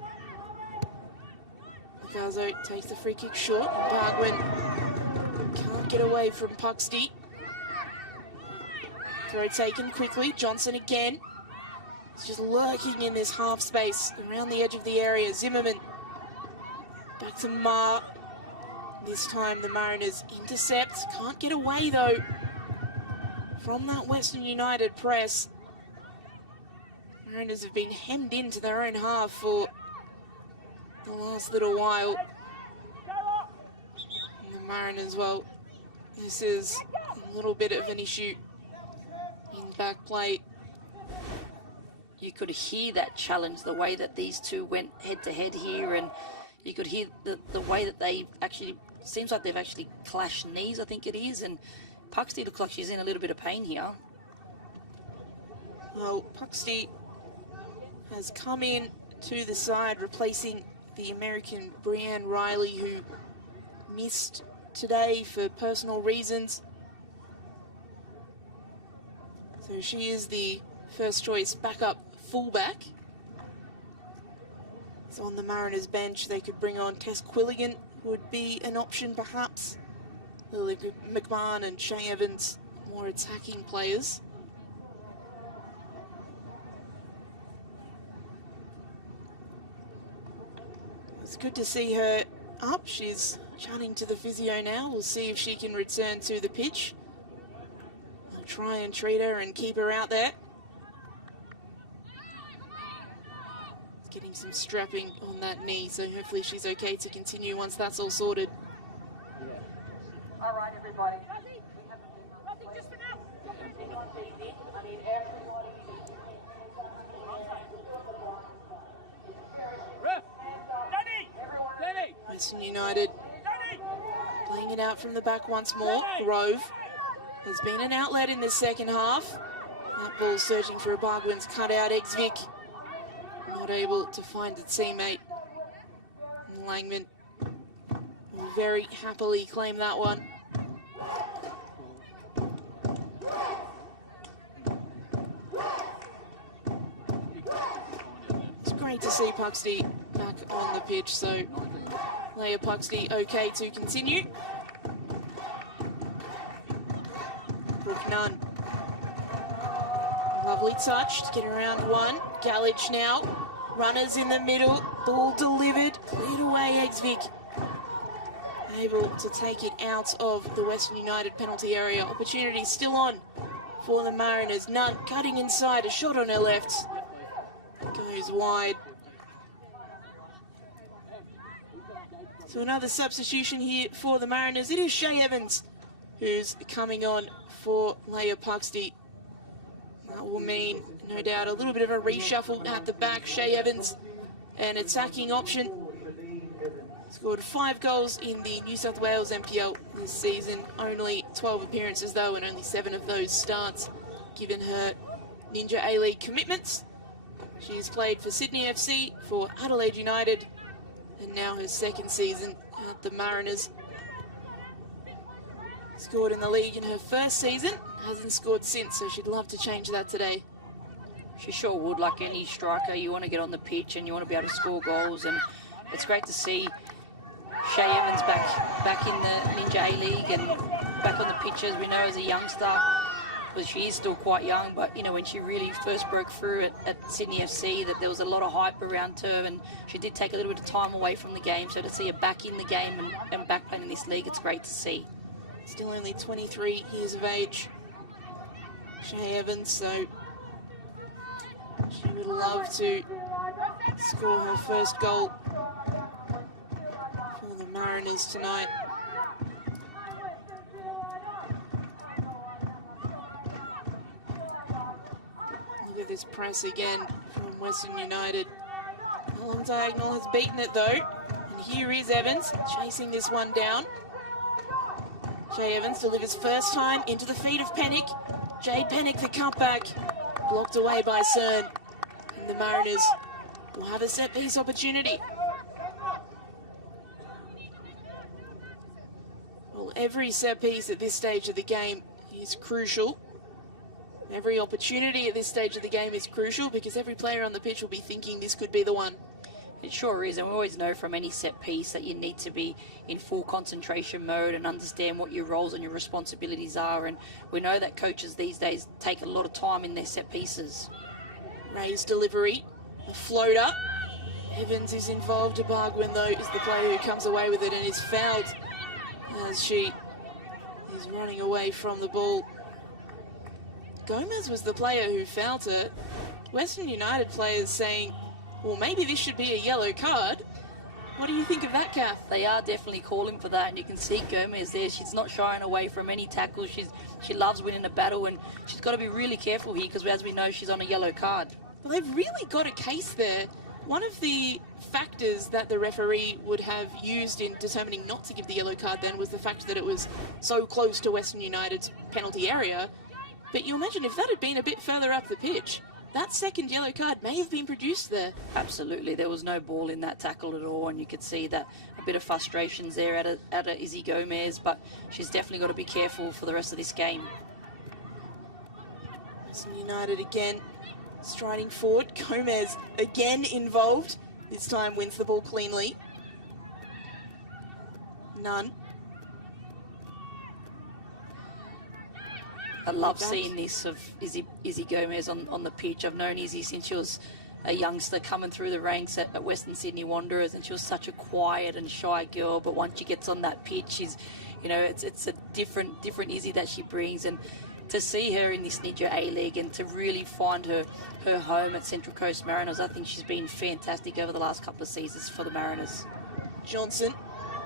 Gazo takes the free kick short. Bargwin can't get away from Puxty. Throw taken quickly. Johnson again. He's just lurking in this half space around the edge of the area. Zimmerman back to Ma. This time the Mariners intercept. Can't get away though from that Western United press. Mariners have been hemmed into their own half for the last little while. And the Mariners, well, this is a little bit of an issue in back play. You could hear that challenge, the way that these two went head-to-head here, and you could hear the way that they actually, seems like they've actually clashed knees, I think it is, and Puxty looks like she's in a little bit of pain here. Well, Puxty has come in to the side, replacing the American Brianne Riley, who missed today for personal reasons. So she is the first choice backup fullback. So on the Mariners bench, they could bring on Tess Quilligan, would be an option perhaps. Lily McMahon and Shay Evans, more attacking players. It's good to see her up. She's chatting to the physio now. We'll see if she can return to the pitch. I'll try and treat her and keep her out there. Getting some strapping on that knee, so hopefully she's okay to continue once that's all sorted. All right, everybody. Nothing just for now. Western United playing it out from the back once more. Grove has been an outlet in the second half. That ball searching for a Bargwin's cutout. Exvik not able to find a teammate. And Langman will very happily claim that one. It's great to see Puxty back on the pitch, so Leah Puxty okay to continue. Brooke Nunn. Lovely touch to get around one. Gallage now. Runners in the middle. Ball delivered. Cleared away Exvik. Able to take it out of the Western United penalty area. Opportunity still on for the Mariners. Nunn cutting inside. A shot on her left. Goes wide. So another substitution here for the Mariners. It is Shay Evans who's coming on for Leah Puxty. That will mean, no doubt, a little bit of a reshuffle at the back. Shay Evans, an attacking option. Scored 5 goals in the New South Wales NPL this season. Only 12 appearances though, and only 7 of those starts, given her Ninja A-League commitments. She's played for Sydney FC, for Adelaide United, and now her second season at the Mariners. Scored in the league in her first season, hasn't scored since, so she'd love to change that today. She sure would. Like any striker, you want to get on the pitch and you want to be able to score goals, and it's great to see Shay Evans back in the Ninja A-League, and back on the pitch, as we know, as a youngster. Well, she is still quite young, but you know, when she really first broke through at Sydney FC, that there was a lot of hype around her, and she did take a little bit of time away from the game. So to see her back in the game and back playing in this league, it's great to see. Still only 23 years of age, Shay Evans, so she would love to score her first goal for the Mariners tonight. Look at this press again from Western United. A long diagonal has beaten it though. And here is Evans chasing this one down. Jay Evans delivers first time into the feet of Pennick. Jade Pennick, the cutback, blocked away by Cern. And the Mariners will have a set piece opportunity. Well, every set piece at this stage of the game is crucial. Every opportunity at this stage of the game is crucial because every player on the pitch will be thinking this could be the one. It sure is, and we always know from any set piece that you need to be in full concentration mode and understand what your roles and your responsibilities are, and we know that coaches these days take a lot of time in their set pieces. Ray's delivery, a floater. Evans is involved. Bargwin, though, is the player who comes away with it and is fouled as she is running away from the ball. Gomez was the player who fouled her. Western United players saying, well, maybe this should be a yellow card. What do you think of that, Kath? They are definitely calling for that, and you can see Gomez there. She's not shying away from any tackle. She loves winning a battle, and she's got to be really careful here because, as we know, she's on a yellow card. Well, they've really got a case there. One of the factors that the referee would have used in determining not to give the yellow card then was the fact that it was so close to Western United's penalty area. But you imagine if that had been a bit further up the pitch, that second yellow card may have been produced there. Absolutely. There was no ball in that tackle at all, and you could see that a bit of frustrations there at Izzy Gomez, but she's definitely got to be careful for the rest of this game. Western United again striding forward. Gomez again involved. This time wins the ball cleanly. None. I love seeing this of Izzy Gomez on the pitch. I've known Izzy since she was a youngster coming through the ranks at Western Sydney Wanderers, and she was such a quiet and shy girl. But once she gets on that pitch, she's, you know, it's a different Izzy that she brings. And to see her in this Ninja A-League and to really find her home at Central Coast Mariners, I think she's been fantastic over the last couple of seasons for the Mariners. Johnson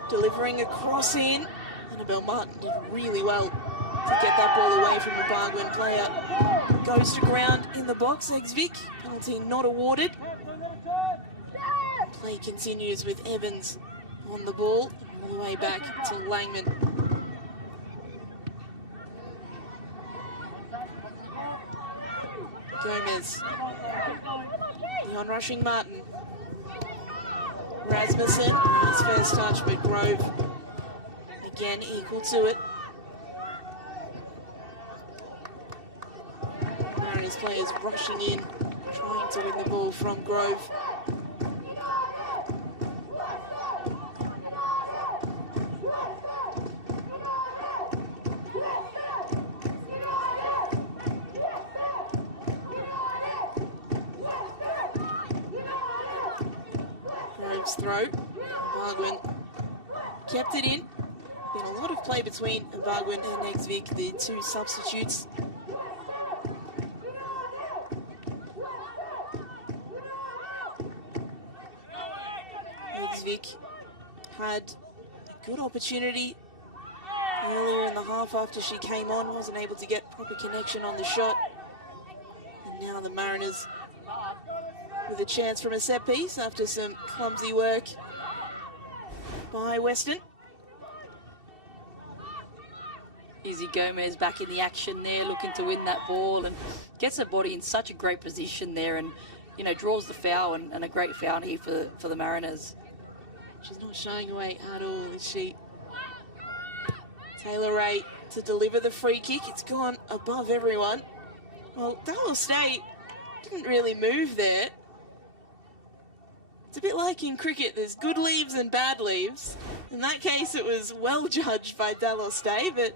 delivering a cross in. Annabelle Martin did really well to get that ball away from the Bargwin player. Goes to ground in the box, Exvik. Penalty not awarded. Play continues with Evans on the ball. All the way back to Langman. Gomez. The onrushing Martin. Rasmussen. Nice first touch, but Grove again equal to it. Mariners players rushing in, trying to win the ball from Grove. Grove's throw. Bargwin kept it in. Been a lot of play between Bargwin and Exvik, the two substitutes. Exvik had a good opportunity earlier in the half after she came on, wasn't able to get proper connection on the shot. And now the Mariners with a chance from a set piece after some clumsy work by Western. Izzy Gomez back in the action there, looking to win that ball and gets her body in such a great position there, and you know, draws the foul, and a great foul here for the Mariners. She's not shying away at all, is she? Taylor Ray to deliver the free kick. It's gone above everyone. Well, Dallas State didn't really move there. It's a bit like in cricket, there's good leaves and bad leaves. In that case, it was well judged by Dallas State, but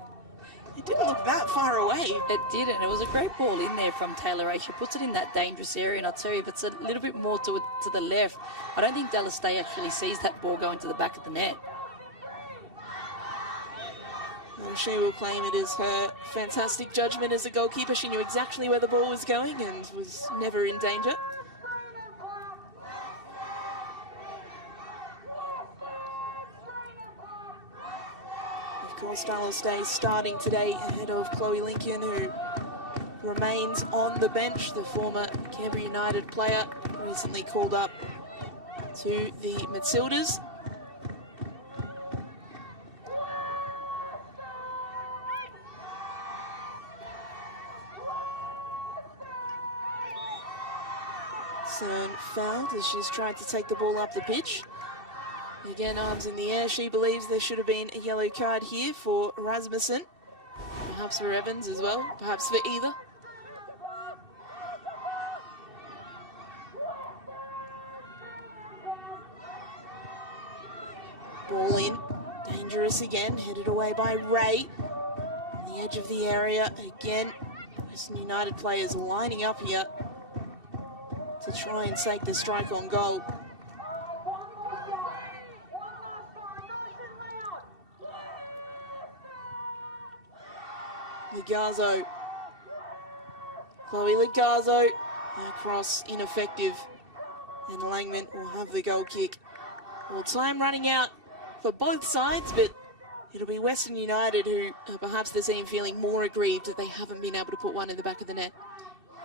It didn't look that far away. It didn't. It was a great ball in there from Taylor Ray. She puts it in that dangerous area, and I'll tell you, if it's a little bit more to the left, I don't think Dallas Day actually sees that ball going to the back of the net. Well, she will claim it as her fantastic judgment as a goalkeeper. She knew exactly where the ball was going and was never in danger. Of course, Dallas Day starting today ahead of Chloe Lincoln, who remains on the bench. The former Canberra United player recently called up to the Matildas. Cern fouled as she's tried to take the ball up the pitch. Again, arms in the air. She believes there should have been a yellow card here for Rasmussen. Perhaps for Evans as well. Perhaps for either. Ball in. Dangerous again. Headed away by Ray. On the edge of the area. Again, Western United players lining up here to try and take the strike on goal. Ligazzo. Chloe Ligazzo. Her cross ineffective. And Langman will have the goal kick. Well, time running out for both sides, but it'll be Western United who are perhaps the team feeling more aggrieved that they haven't been able to put one in the back of the net.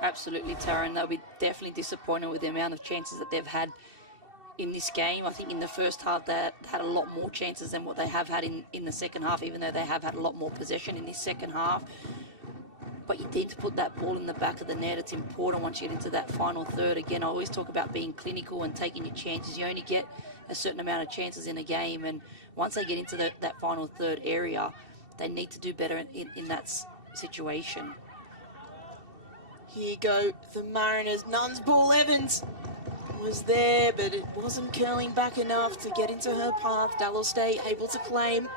Absolutely, Tara, and they'll be definitely disappointed with the amount of chances that they've had in this game. I think in the first half they had a lot more chances than what they have had in the second half, even though they have had a lot more possession in this second half. But you need to put that ball in the back of the net. It's important once you get into that final third. Again, I always talk about being clinical and taking your chances. You only get a certain amount of chances in a game, and once they get into that final third area, they need to do better in that situation. Here you go, the Mariners. Nunn's ball. Evans was there, but it wasn't curling back enough to get into her path. Dallas Day able to claim.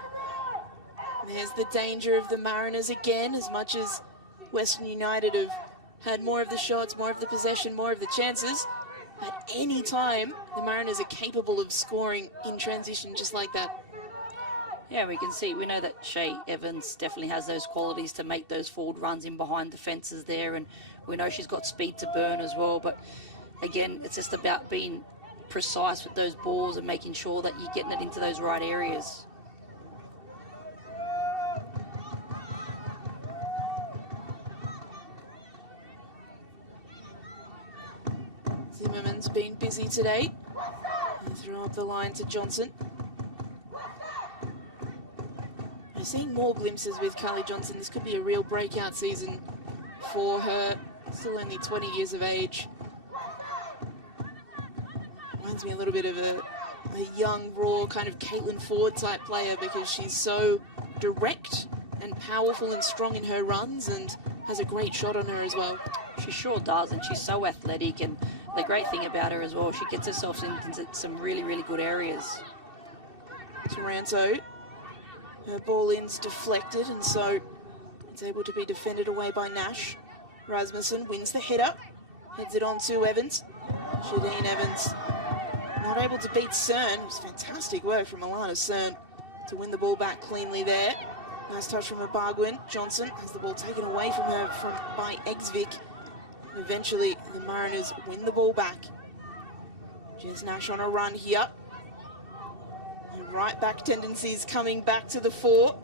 There's the danger of the Mariners again, as much as Western United have had more of the shots, more of the possession, more of the chances. At any time, the Mariners are capable of scoring in transition just like that. Yeah, we know that Shay Evans definitely has those qualities to make those forward runs in behind the fences there, and we know she's got speed to burn as well, but again, it's just about being precise with those balls and making sure that you're getting it into those right areas. Zimmerman's been busy today. They throw up the line to Johnson. We're seeing more glimpses with Carly Johnson. This could be a real breakout season for her. Still only 20 years of age. Reminds me a little bit of a young, raw, kind of Caitlin Ford type player, because she's so direct and powerful and strong in her runs and has a great shot on her as well. She sure does, and she's so athletic, and the great thing about her as well, she gets herself into some really, really good areas. Taranto, her ball in's deflected, and so it's able to be defended away by Nash. Rasmussen wins the header, heads it on to Evans. Shadeen Evans not able to beat Cern. It was fantastic work from Alana Cern to win the ball back cleanly there. Nice touch from Bargwin. Johnson has the ball taken away from her by Exvik. Eventually, the Mariners win the ball back. Jess Nash on a run here. And right back tendencies coming back to the fore.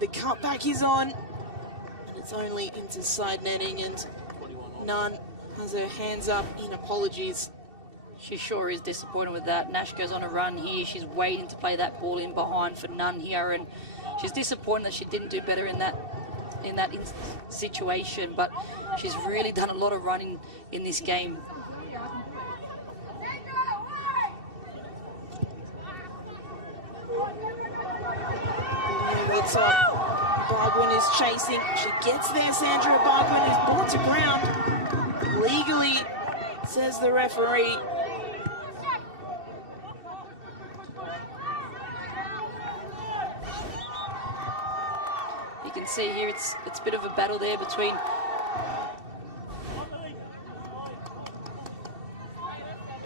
The cutback is on. And it's only into side netting, and Nunn has her hands up in apologies. She sure is disappointed with that. Nash goes on a run here. She's waiting to play that ball in behind for Nunn here, and she's disappointed that she didn't do better in that situation, but she's really done a lot of running in this game. Over the top, Bargwin is chasing. She gets there, Sandra Bargwin is brought to ground. Legally, says the referee. see here, it's a bit of a battle there between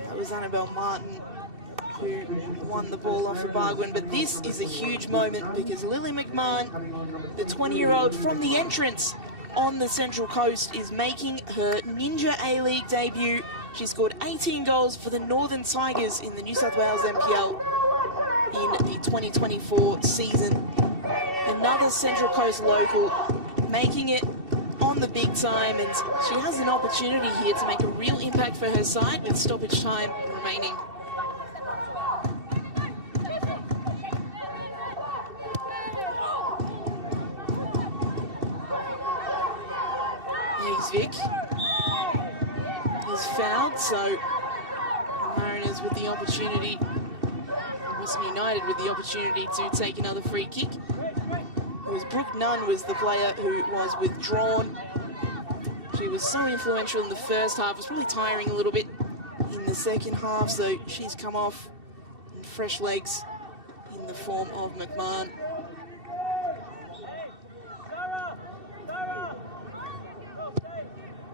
that was Annabelle Martin who won the ball off of Bargwin, but this is a huge moment because Lily McMahon, the 20-year-old from the entrance on the Central Coast, is making her Ninja A-League debut. She scored 18 goals for the Northern Tigers in the New South Wales NPL in the 2024 season. Another Central Coast local making it on the big time, and she has an opportunity here to make a real impact for her side with stoppage time remaining. Vic is fouled, so Mariners with the opportunity, Western United with the opportunity to take another free kick. It was Brooke Nunn was the player who was withdrawn. She was so influential in the first half, was probably tiring a little bit in the second half, so she's come off in fresh legs in the form of McMahon.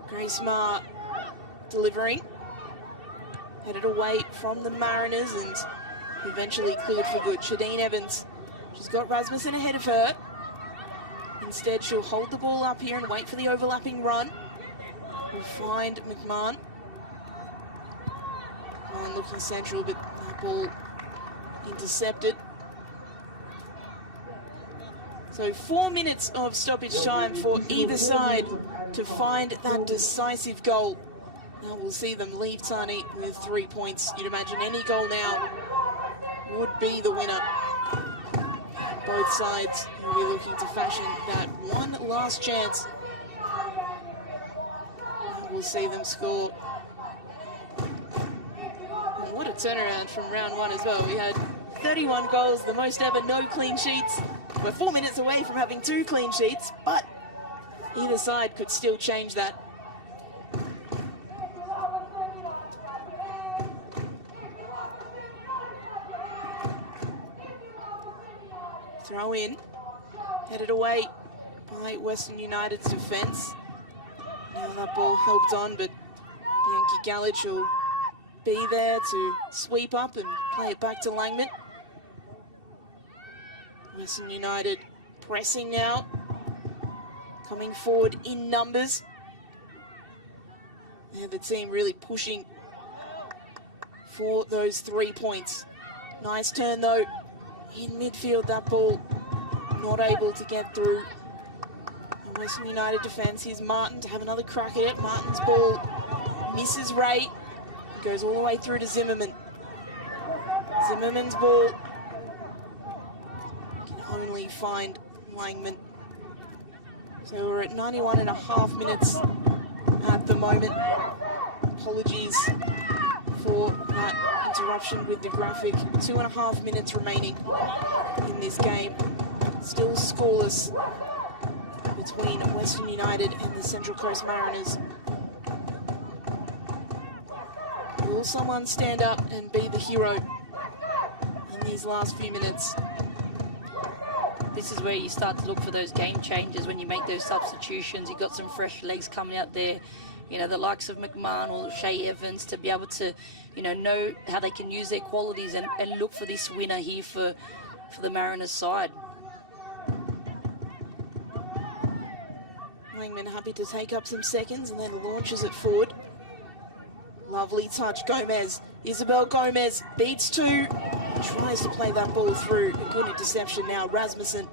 Grace Maher delivering, headed away from the Mariners and eventually cleared for good. Shadeen Evans, she's got Rasmussen ahead of her. Instead, she'll hold the ball up here and wait for the overlapping run. We'll find McMahon. McMahon looking central, but that ball intercepted. So 4 minutes of stoppage time for either side to find that decisive goal. Now we'll see them leave Tani with 3 points. You'd imagine any goal now would be the winner. Both sides will be looking to fashion that one last chance. We'll see them score. And what a turnaround from round one as well. We had 31 goals, the most ever, no clean sheets. We're 4 minutes away from having 2 clean sheets, but either side could still change that. Throw in, headed away by Western United's defence. Now that ball helped on, but Bianchi Galich will be there to sweep up and play it back to Langman. Western United pressing now, coming forward in numbers. They're the team really pushing for those 3 points. Nice turn though in midfield, that ball not able to get through the Western United defence. Here's Martin to have another crack at it. Martin's ball misses Ray, goes all the way through to Zimmerman. Zimmerman's ball can only find Langman. So we're at 91.5 minutes at the moment. Apologies for that interruption with the graphic. 2.5 minutes remaining in this game. Still scoreless between Western United and the Central Coast Mariners. Will someone stand up and be the hero in these last few minutes? This is where you start to look for those game changes when you make those substitutions. You've got some fresh legs coming out there, you know, the likes of McMahon or Shay Evans, to be able to, you know how they can use their qualities and look for this winner here for the Mariners side. Langman happy to take up some seconds and then launches it forward. Lovely touch, Gomez. Isabel Gomez beats 2. Tries to play that ball through. A good interception now. Rasmussen.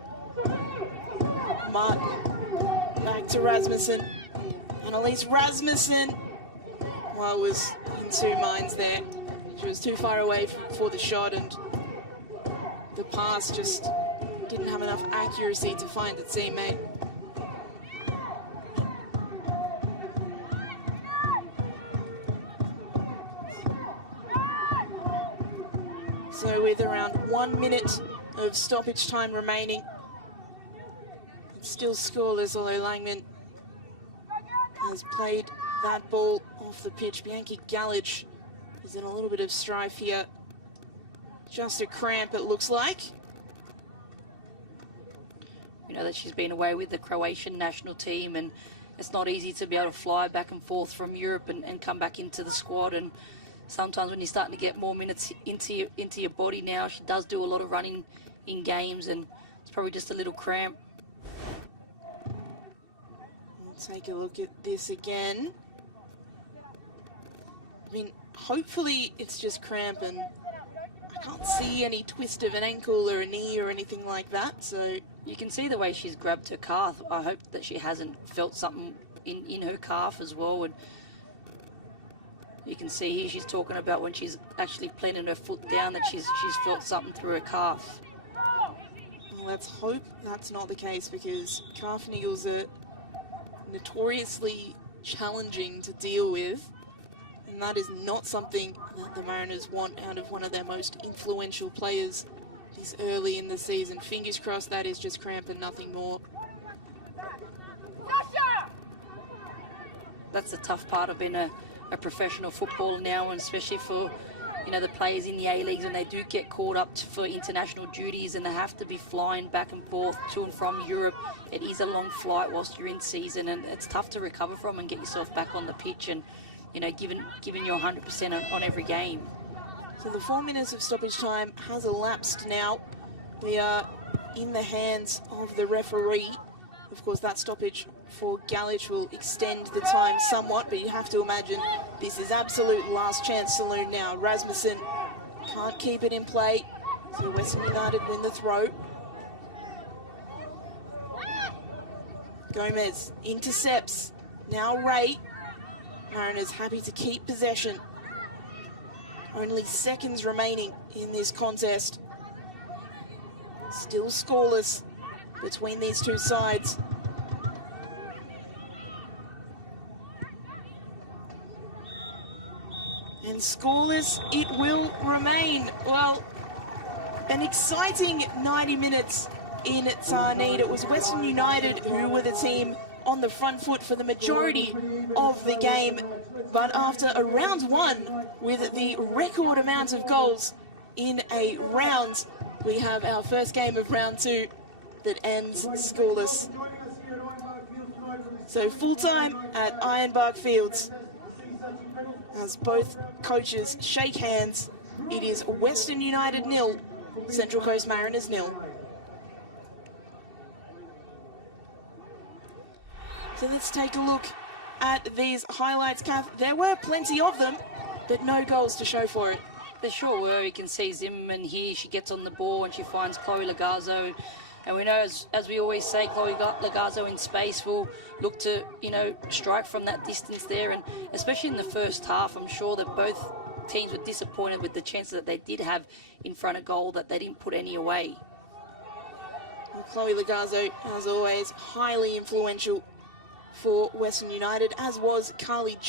Martin. Back to Rasmussen. Annalise Rasmussen. Well, was in 2 minds there. She was too far away for the shot, and the pass just didn't have enough accuracy to find the teammate. So with around 1 minute of stoppage time remaining, it's still scoreless, although Langman has played that ball off the pitch. Bianchi Galich is in a little bit of strife here. Just a cramp, it looks like. you know, that she's been away with the Croatian national team, and it's not easy to be able to fly back and forth from Europe and come back into the squad. And sometimes when you're starting to get more minutes into your body now, she does do a lot of running in games, and it's probably just a little cramp. Take a look at this again. I mean, hopefully it's just cramp, and I can't see any twist of an ankle or a knee or anything like that, so... You can see the way she's grabbed her calf. I hope that she hasn't felt something in her calf as well. And you can see here she's talking about when she's actually planted her foot down that she's felt something through her calf. Well, let's hope that's not the case, because calf niggles are notoriously challenging to deal with, and that is not something that the Mariners want out of one of their most influential players this early in the season. Fingers crossed that is just cramp and nothing more. That's the tough part of being a professional footballer now, and especially for, you know, the players in the A-Leagues, when they do get called up for international duties and they have to be flying back and forth to and from Europe. It is a long flight whilst you're in season, and it's tough to recover from and get yourself back on the pitch and, you know, giving your 100% on every game. So the 4 minutes of stoppage time has elapsed now. We are in the hands of the referee. Of course, that stoppage for Galich will extend the time somewhat, but you have to imagine this is absolute last chance saloon now. Rasmussen can't keep it in play, so Western United win the throw. Gomez intercepts. Now Ray. Mariners happy to keep possession. Only seconds remaining in this contest. Still scoreless between these two sides. And scoreless it will remain. Well, an exciting 90 minutes in Tarneit. It was Western United who were the team on the front foot for the majority of the game. But after a round one with the record amount of goals in a round, we have our first game of round two that ends scoreless. So full time at Ironbark Fields. As both coaches shake hands, it is Western United 0, Central Coast Mariners 0. So let's take a look at these highlights, Kath. There were plenty of them, but no goals to show for it. There sure were. You can see Zimmerman here. She gets on the ball and she finds Chloe Lagazo. And we know, as we always say, Chloe Lagazo in space will look to, you know, strike from that distance there. And especially in the first half, I'm sure that both teams were disappointed with the chances that they did have in front of goal, that they didn't put any away. Well, Chloe Lagazo, as always, highly influential for Western United, as was Carly